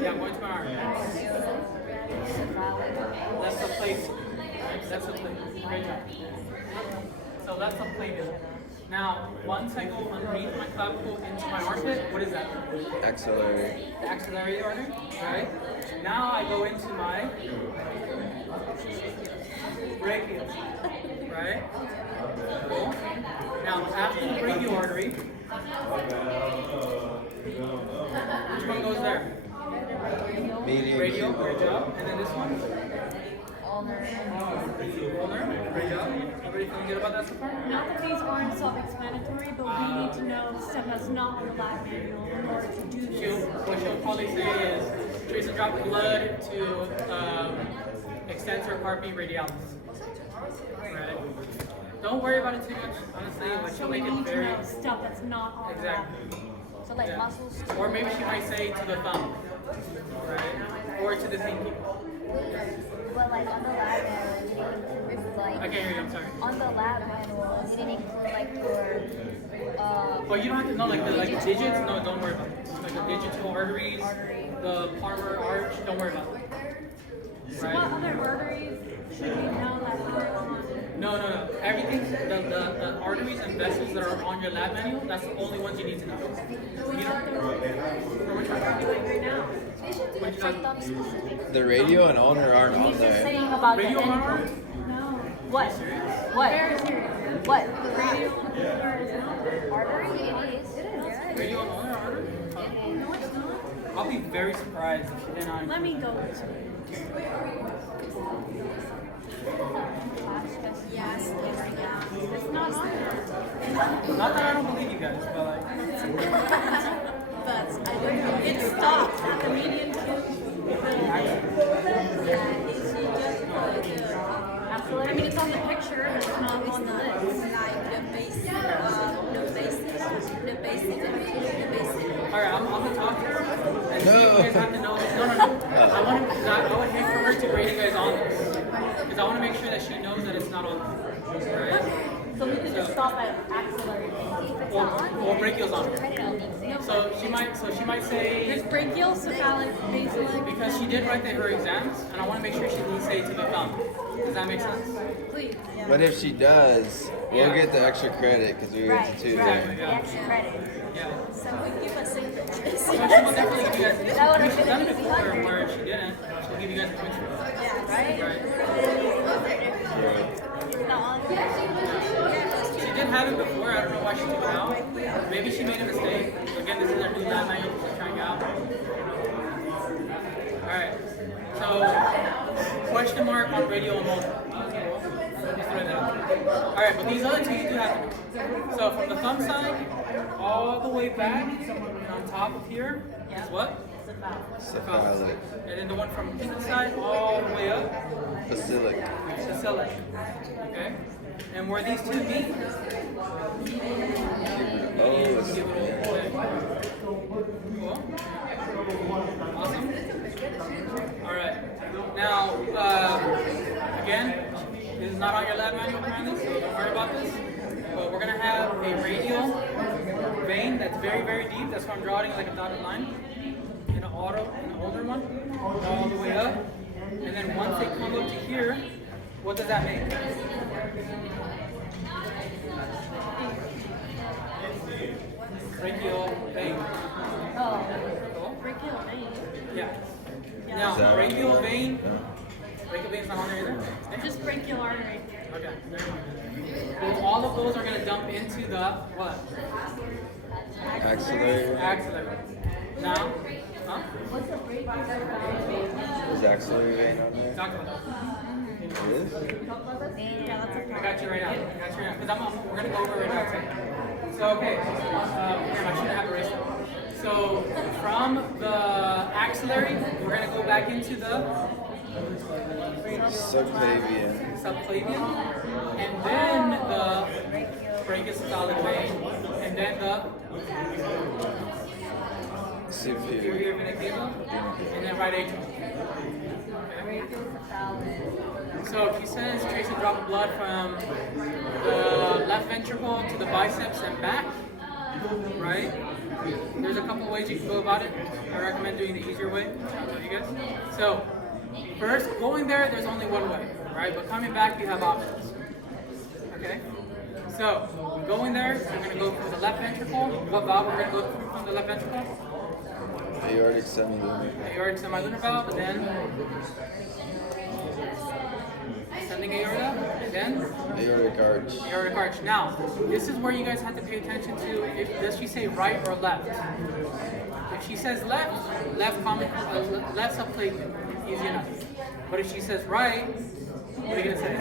Yeah, I'm going to my arm. That's the place. That's the place. Great job. So that's the platelet. Now, once I go underneath my clavicle into my armpit, what is that? Axillary. The axillary artery, right? Now I go into my brachial, right? Cool. Now, after the brachial artery, which one goes there? Median Radial, great cubital. job. And then this one? Ulnar, great job. Everybody feeling good about that so far? Not that these aren't self-explanatory, but we need to know stuff that's not on the lab manual in order to do this. What she'll probably say is trace a drop of blood to extensor carpi radialis. Right? Don't worry about it too much, honestly. Like So she'll we make it need to very know stuff that's not on the lab exactly. manual. So like Yeah. muscles. Or maybe she might say to the thumb, right? Or to the pinky. But like on the lab manual, it didn't include like. I can't hear you. I'm sorry. On the lab manual, it didn't include like your. Oh, you don't have to know like the digits. No, don't worry about it. Like the digital arteries, the palmar arch. Don't worry about it. So what other arteries should we know that are on? No. Everything, the arteries and vessels that are on your lab manual, that's the only ones you need to know. Do we You know don't, what for which one? they're doing right now? Which For one? thumb specific. The radio and ulnar aren't on He's just there. saying about the Radio end. arm? No. What? Very What? serious. What? Radio is not. Artery? It is. Radio and ulnar artery? I'll be very surprised if she didn't on. Let me go to Yes, It's not on there. Not that I don't believe you guys, but like. but I don't know. It stopped at the median Q. Absolutely. I mean, it's on the picture, but it's not on the. Like the basic. Alright, I'm gonna talk to her. And No. you guys have to know. No. I would hate for her to grade you guys on this. Because I want to make sure that she knows that it's not on there. Right? So we can just stop at axillary. Or brachials on her. So she might say. There's brachial, cephalic, basic. Because she did write her exams, and I want to make sure she didn't say to the thumb. Does that make sense? Please. But if she does, we'll Yeah. get the extra credit because we went to two Exactly, there. yeah. Extra credit. Yeah. Someone give us a credit. So she will definitely give you guys. That would have She's done it been before, where if she didn't, she'll give you guys a picture. Yeah, right? Right. It's not on there. She did have it before. I don't know why she took it out. Maybe she made a mistake. Again, this is our new lab manual she's trying out. Alright. So, question mark on radial and motor. Alright, but these other two you do have to do. So, from the thumb side, all the way back, and on top of here, is what? Cephalic. And then the one from this side, all the way up, Facilic. cephalic. Okay? And where these two meet, Cool. Awesome. All right. Now, again, this is not on your lab manual apparently, so don't worry about this. But we're gonna have a radial vein that's very, very deep. That's why I'm drawing like a dotted line. And an older one, all the way up. And then once they come up to here, what does that make? Brachial vein. Oh, Cool. brachial vein. Yeah. Yeah. Now, that- brachial vein. Brachial vein's not on there either. Just brachial artery. Okay. Well, all of those are going to dump into the what? Axillary. Axillary. Now, huh? What's a brachial vein? Is axillary vein on there? Talk about that. It is? Yeah, that's a I got you right now. Because we're going to go over it right now too. So, okay. I shouldn't have erased it. So, from the axillary, we're going to go back into the Subclavian. subclavian, and then the brachiocephalic vein, and then the Superior. superior vena cava, and then right atrium. Okay. So she says trace a drop of blood from the left ventricle to the biceps and back, right? There's a couple ways you can go about it. I recommend doing the easier way. I'll tell you guys. So, first, going there, there's only one way, right? But coming back, you have options. Okay? So, going there, we're going to go through the left ventricle. What valve we're going to go through from the left ventricle? Aortic semilunar. Aortic semilunar valve, and then ascending aorta, and then Aortic arch. aortic arch. Now, this is where you guys have to pay attention to. Does she say right or left? If she says left, left subclavian, easy enough. But if she says right, what are you gonna say?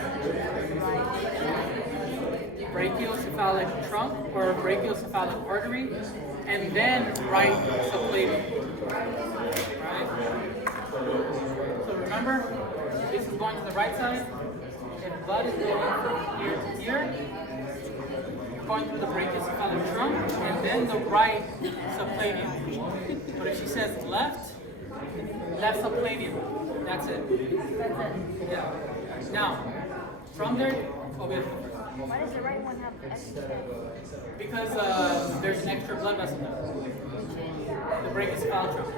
Brachiocephalic trunk or brachiocephalic artery, and then right subclavian. Right? So remember, this is going to the right side. If blood is going from here to here, going through the brachiocephalic trunk, and then the right subclavian. But if she says left subclavian, that's it. Yeah. Now, from there, Why does the right one have extra? because there's an extra blood vessel there. The brachiocephalic trunk.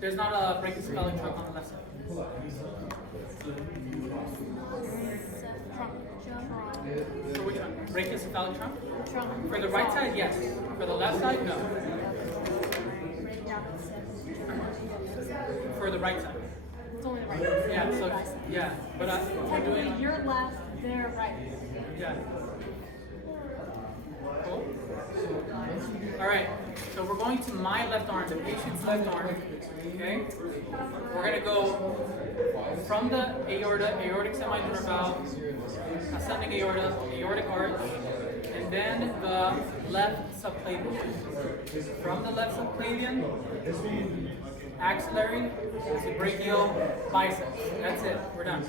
There's not a brachiocephalic trunk on the left side. For which one? Brachiocephalic trunk? For the right side, yes. For the left side, no. For the right side. It's only the right. Yeah, so, yeah. But we're Technically, doing, you're left, they're right. yeah. Cool. All right, so we're going to my left arm, the patient's left arm. Okay, we're gonna go from the aorta, aortic semilunar valve, ascending aorta, aortic arch, and then the left subclavian. From the left subclavian, axillary to brachial biceps. That's it. We're done.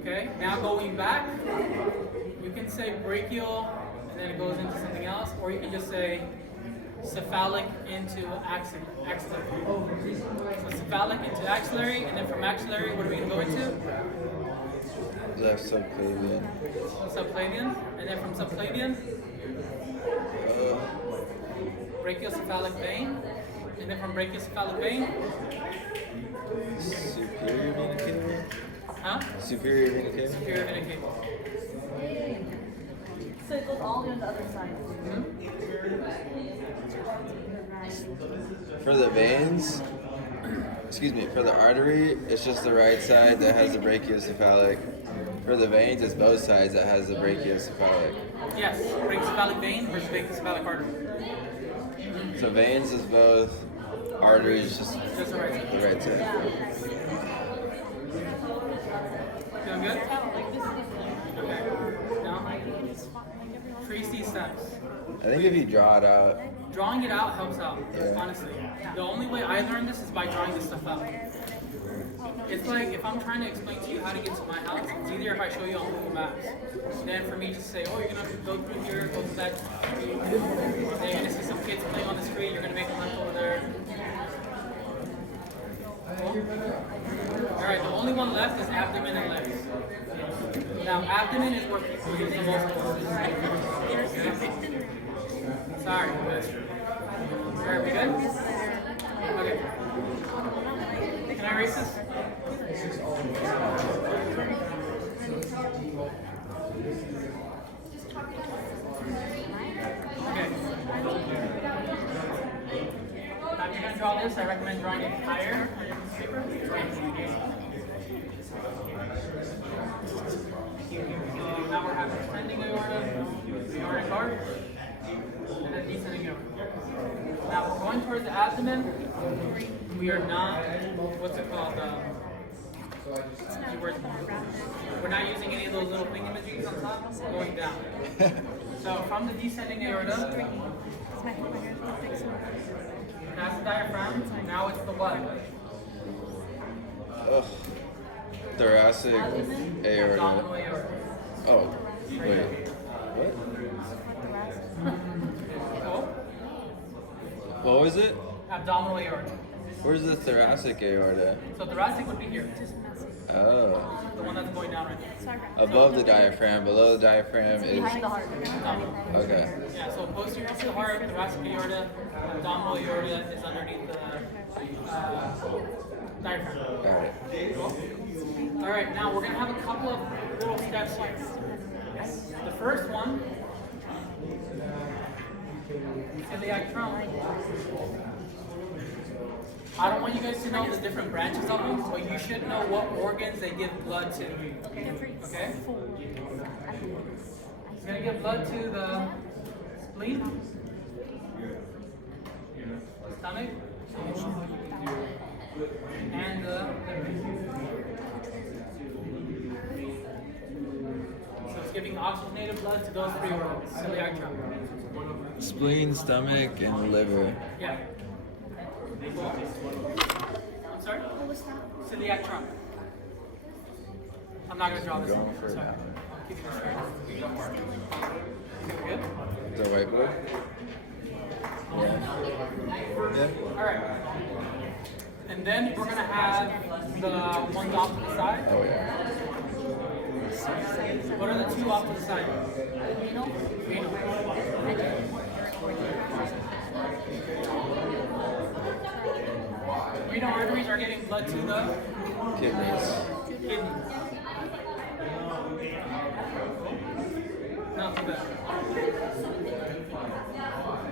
Okay. Now going back, you can say brachial, and then it goes into something else, or you can just say cephalic into axillary. So cephalic into axillary, and then from axillary, what are we going to go into? Left subclavian. Subclavian, and then from subclavian, brachiocephalic vein, and then from brachiocephalic vein, Superior vena cava? huh? Superior vena cava? Superior vena cava. So it goes all on the other side. For the veins, excuse me, for the artery, it's just the right side that has the brachiocephalic. For the veins, it's both sides that has the brachiocephalic. Yes, brachiocephalic vein versus brachiocephalic artery. So veins is both, arteries just Just the right side. the right side. Feeling good? Like this is Okay. Now, just like everyone. trace these steps. I think if you draw it out, Drawing it out helps out, Yeah. honestly. The only way I learned this is by drawing this stuff out. It's like if I'm trying to explain to you how to get to my house, it's easier if I show you on Google Maps than for me to say, oh, you're going to go through here, go through that street, then you're going to see some kids playing on the street, you're going to make a left over there. Cool. Alright, the only one left is abdomen and legs. Now, abdomen is where people use the most force. Sorry, but alright, we good? Okay. Can I erase this? Okay. Now, if you're going to draw this, I recommend drawing it higher on your piece of paper. So now we're having ascending aorta, aortic arch, and then descending aorta. Now we're going towards the abdomen. We are not, what's it called? We're not using any of those little thingamajiggies on top. We're going down. So from the descending aorta, that's the diaphragm. Now it's the what? ugh, thoracic Abdominal aorta. aorta. Oh, wait. What? Oh, What was it? abdominal aorta. Where's the thoracic aorta? So thoracic would be here. Oh. The one that's going down right now. Above the diaphragm, below the diaphragm is. Behind the heart. Abdominal. Okay. Yeah, so posterior to the heart, thoracic aorta, abdominal aorta is underneath the diaphragm. Got it. All right, now we're gonna have a couple of little steps here. The first one, iliac trunk. I don't want you guys to know the different branches of them, but you should know what organs they give blood to. Okay? It's gonna give blood to the spleen, stomach, and the liver. So it's giving oxygenated blood to those three organs, celiac trunk. Spleen, stomach, and liver. Yeah. Cool. I'm sorry? What was that? Celiac trunk. I'm not gonna draw this. Going for it. Sorry. I'll keep it straight. Good? The whiteboard? Yeah. Alright. And then we're gonna have the ones off to the side. Oh, yeah. What are the two off to the side? Renal. Renal. Renal arteries are getting blood to the Kidneys. kidney. Not too bad.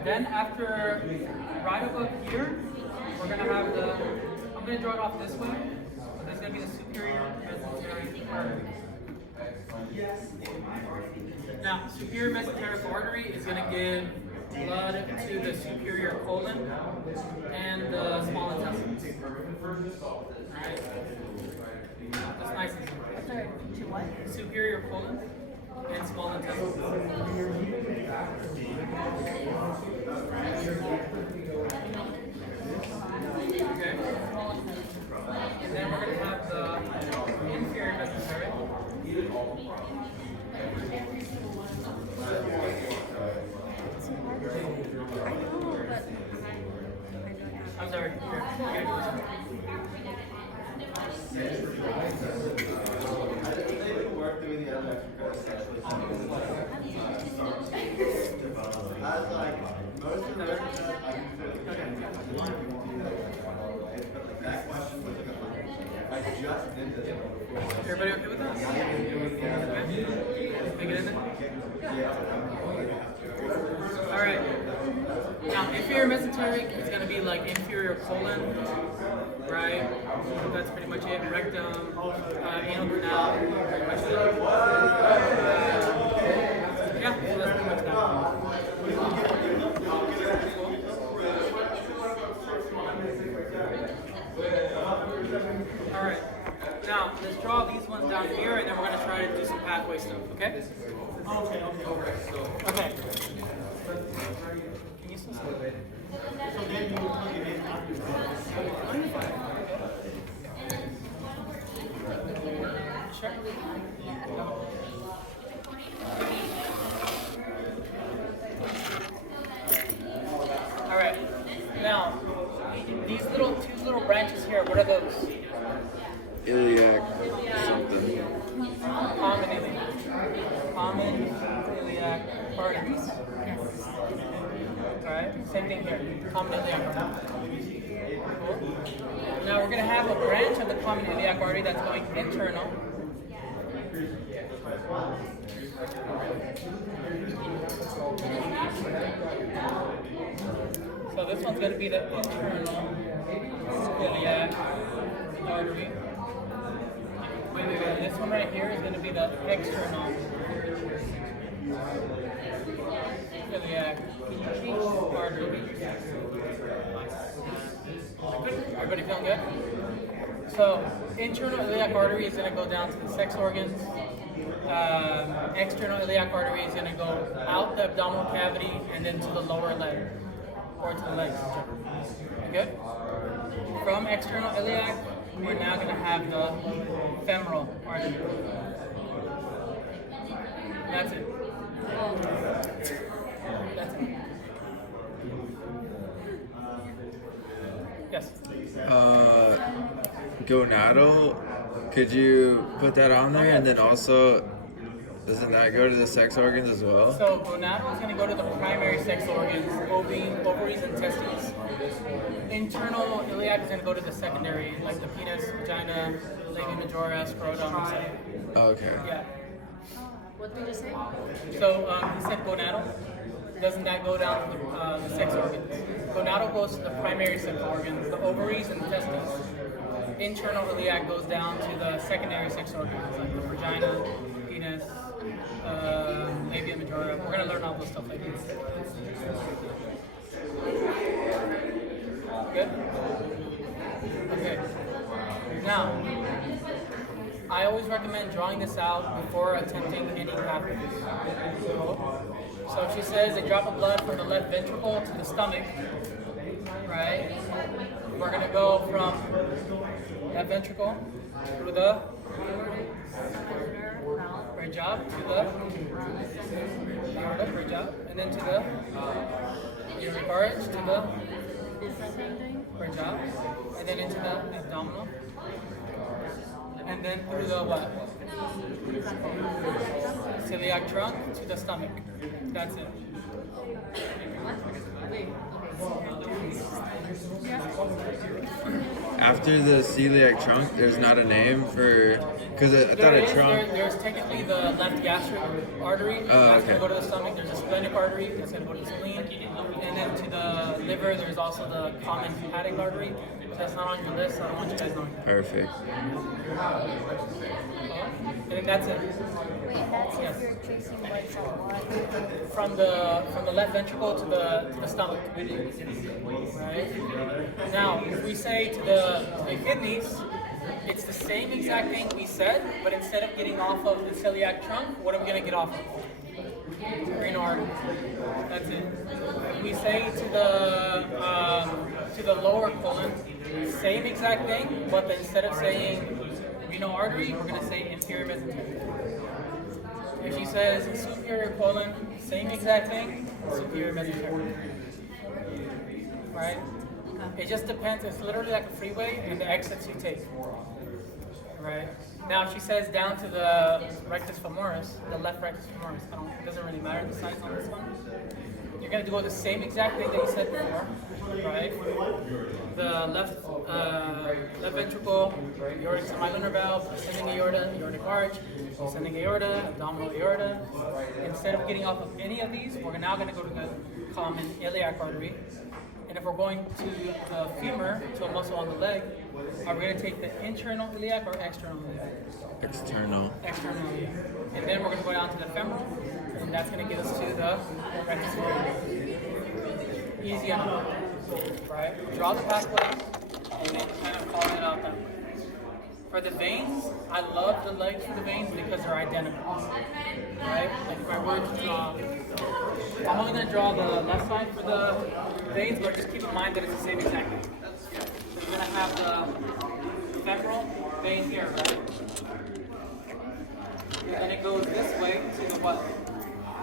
Then after, right above here, we're gonna have the, I'm gonna draw it off this way. So this is gonna be the superior mesenteric artery. Now, superior mesenteric artery is going to give blood to the superior colon and the small intestines. Alright? That's nice and simple. Sorry, to what? Superior colon and small intestines. Okay? And then we're going to have the inferior mesenteric. I'm sorry. Here. Okay. Everybody okay with that? Okay. Take it in there. Alright. Now, inferior mesenteric is going to be like inferior colon, right? That's pretty much it. Rectum, anal canal, pretty much it. Yeah, so that's pretty much that. Alright. Now, let's draw these ones down here, and then we're going to try to do some pathway stuff, okay? Okay. Can you still see it? So then you plug it in after Sure. Alright. Now, these two little branches here, what are those? Iliac something. Common iliac arteries. Alright, same thing here. Common iliac artery. Cool. Now we're going to have a branch of the common iliac artery that's going internal. So this one's going to be the internal iliac artery. This one right here is going to be the external iliac artery. Everybody feeling good? So, internal iliac artery is going to go down to the sex organs. External iliac artery is going to go out the abdominal cavity and then to the lower leg, or to the legs. Good? From external iliac, we're now going to have the femoral artery. That's it. That's it. Yes. Gonadal, could you put that on there? And then also, doesn't that go to the sex organs as well? So gonadal is going to go to the primary sex organs, ovaries and testes. Internal iliac is going to go to the secondary, like the penis, vagina, labia majora, scrotum, etc. Okay. Yeah. What did you say? So he said gonadal. Doesn't that go down to the sex organs? Gonadal goes to the primary sex organs, the ovaries and the testes. Internal iliac goes down to the secondary sex organs, like the vagina, penis, labia majora. We're going to learn all this stuff later. Good? Okay. Now, I always recommend drawing this out before attempting any pathways. So she says a drop of blood from the left ventricle to the stomach, right? We're going to go from that ventricle through the great job, to the aorta, great job, and then to the aortic arch, to the great job, and then into the abdominal, and then through the what? Celiac trunk to the stomach. That's it. After the celiac trunk, there's not a name for, because I thought a trunk. There's technically the left gastric artery. That's going to go to the stomach. There's a splenic artery. That's going to go to the spleen. And then to the liver, there's also the common hepatic artery. that's not on your list, I don't want you guys knowing. Perfect. And then that's it. Wait, that's if you're tracing what's on what? From the left ventricle to the stomach. Right? Now, if we say to the kidneys, it's the same exact thing we said, but instead of getting off of the celiac trunk, what are we going to get off of? Renal artery. That's it. If we say to the lower colon, same exact thing, but then instead of saying renal artery, we're going to say inferior mesenteric. If she says superior colon, same exact thing, superior mesenteric. Right? It just depends. It's literally like a freeway and the exits you take. Right? Now, if she says down to the rectus femoris, the left rectus femoris, it doesn't really matter the size on this one. You're going to do the same exact thing that you said before, right? The left ventricle, aortic semilunar valve, ascending aorta, aortic arch, ascending aorta, abdominal aorta. Instead of getting off of any of these, we're now going to go to the common iliac artery. And if we're going to the femur, to a muscle on the leg, are we going to take the internal iliac or external iliac? External. External iliac. And then we're going to go down to the femoral, and that's going to get us to the rectus femoris. Easy enough, right? Draw the pathway, and then kind of call it out that way. For the veins, I love the legs for the veins because they're identical, right? Like if I were to draw, I'm only going to draw the left side for the veins, but just keep in mind that it's the same exact thing. So you're going to have the femoral vein here, right? And then it goes this way to the what? I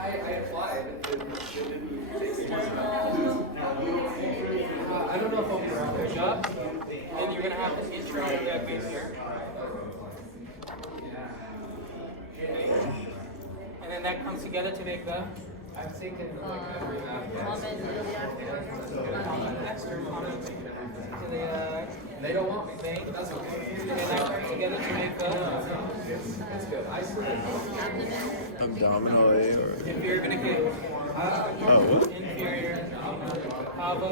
don't know if I'll be around there. Up, and you're going to have the internal iliac vein here. And then that comes together to make the Common iliac external to the they don't want me vein. That's okay. And then that comes together to make the Abdominal aorta. inferior vena cava. Oh, what? Inferior cava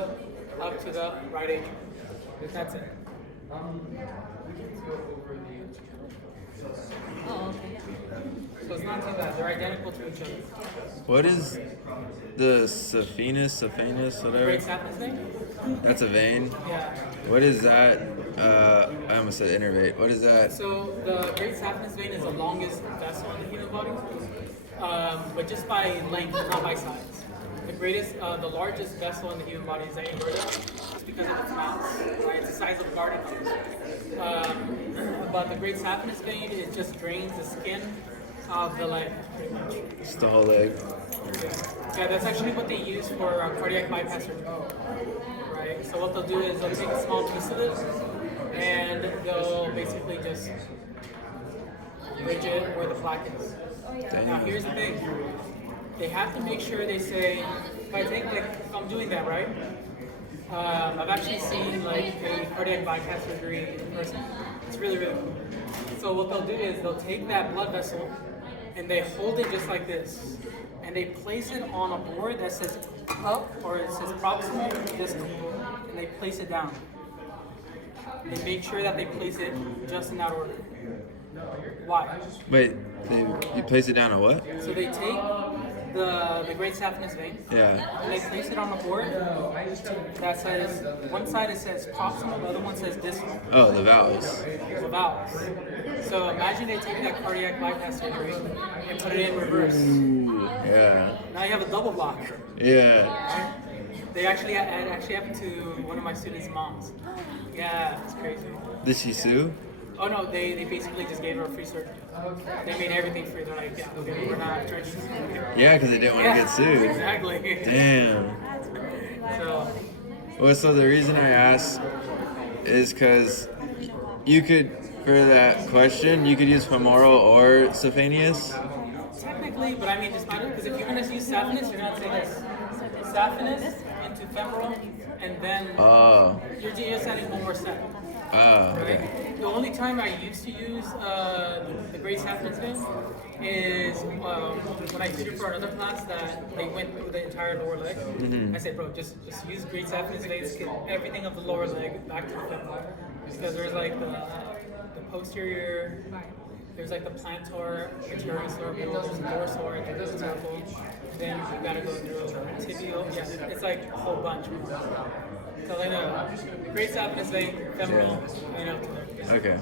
up to the right atrium. That's it. Oh, okay. So it's not too bad. They're identical to each other. What is the saphenous, whatever? Great saphenous vein? That's a vein. Yeah. What is that? I almost said innervate. What is that? So the great saphenous vein is the longest vessel in the human body, but just by length, not by size. The largest vessel in the human body is the aorta, just because of its mass. Right? It's the size of a garden hose. But the great saphenous vein, it just drains the skin of the leg, pretty much. It's the whole leg. Yeah, that's actually what they use for cardiac bypass surgery. Right? So what they'll do is they'll take a small piece of it, and they'll basically just bridge it where the plaque is. Now here's the thing. They have to make sure they say, if I'm doing that, right? I've actually seen like a cardiac bypass surgery in person. It's really, really cool. So what they'll do is they'll take that blood vessel and they hold it just like this. And they place it on a board that says up or it says proximal or distal. And they place it down. They make sure that they place it just in that order. Why? Wait, you place it down on what? So they take the great saphenous vein. Yeah. And they place it on the board that says, one side it says proximal, the other one says distal. Oh, the valves. The valves. So imagine they take that cardiac bypass surgery and put it in reverse. Ooh, yeah. Now you have a double block. Yeah. They actually happened to one of my students' moms. Yeah, it's crazy. Did she sue? Oh no, they basically just gave her a free surgery. They made everything free. They're like, yeah, okay, we're not charging you. Yeah, because they didn't want to get sued. Exactly. Damn. So, Well, so the reason I asked is because you could, for that question, you could use femoral or saphenous. technically, but I mean, just matter because if you're gonna use saphenous, you're gonna say this: saphenous into femoral, and then Oh. you're just adding one more step. Oh, Right? okay. The only time I used to use the Great Saphenous vein is when I tutored for another class that they went through the entire lower leg. I said, bro, just use Great Saphenous veins, get everything of the lower leg back to the femur. Because there's like the posterior, there's like the plantar, anterior cervical, there's the dorsal, anterior cervical. Then you gotta go through tibial. Yeah, it's like a whole bunch. So I know Great Saphenous vein, femoral, and up to there. Okay.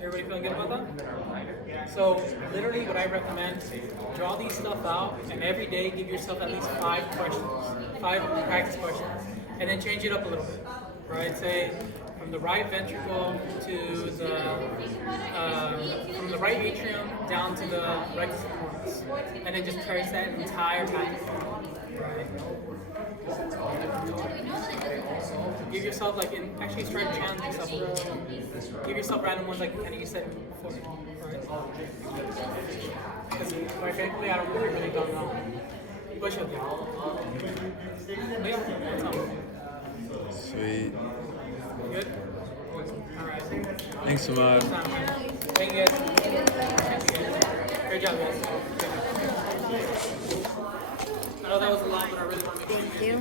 Everybody feeling good about that? So literally what I recommend, draw these stuff out and every day give yourself at least 5 questions, 5 practice questions, and then change it up a little bit, right? Say from the right ventricle to the, from the right atrium down to the rectus femoris, and then just trace that entire pattern, right? Give yourself like, actually try to challenge yourself a little bit. Give yourself random ones like you said before, right? Because quite frankly, I don't really don't know. Push up, yeah. But yeah, that's all. Sweet. Good? Alright. Thanks so much. Thank you guys. Great job, guys. I know that was a lot, but I really want to make it. Thank you.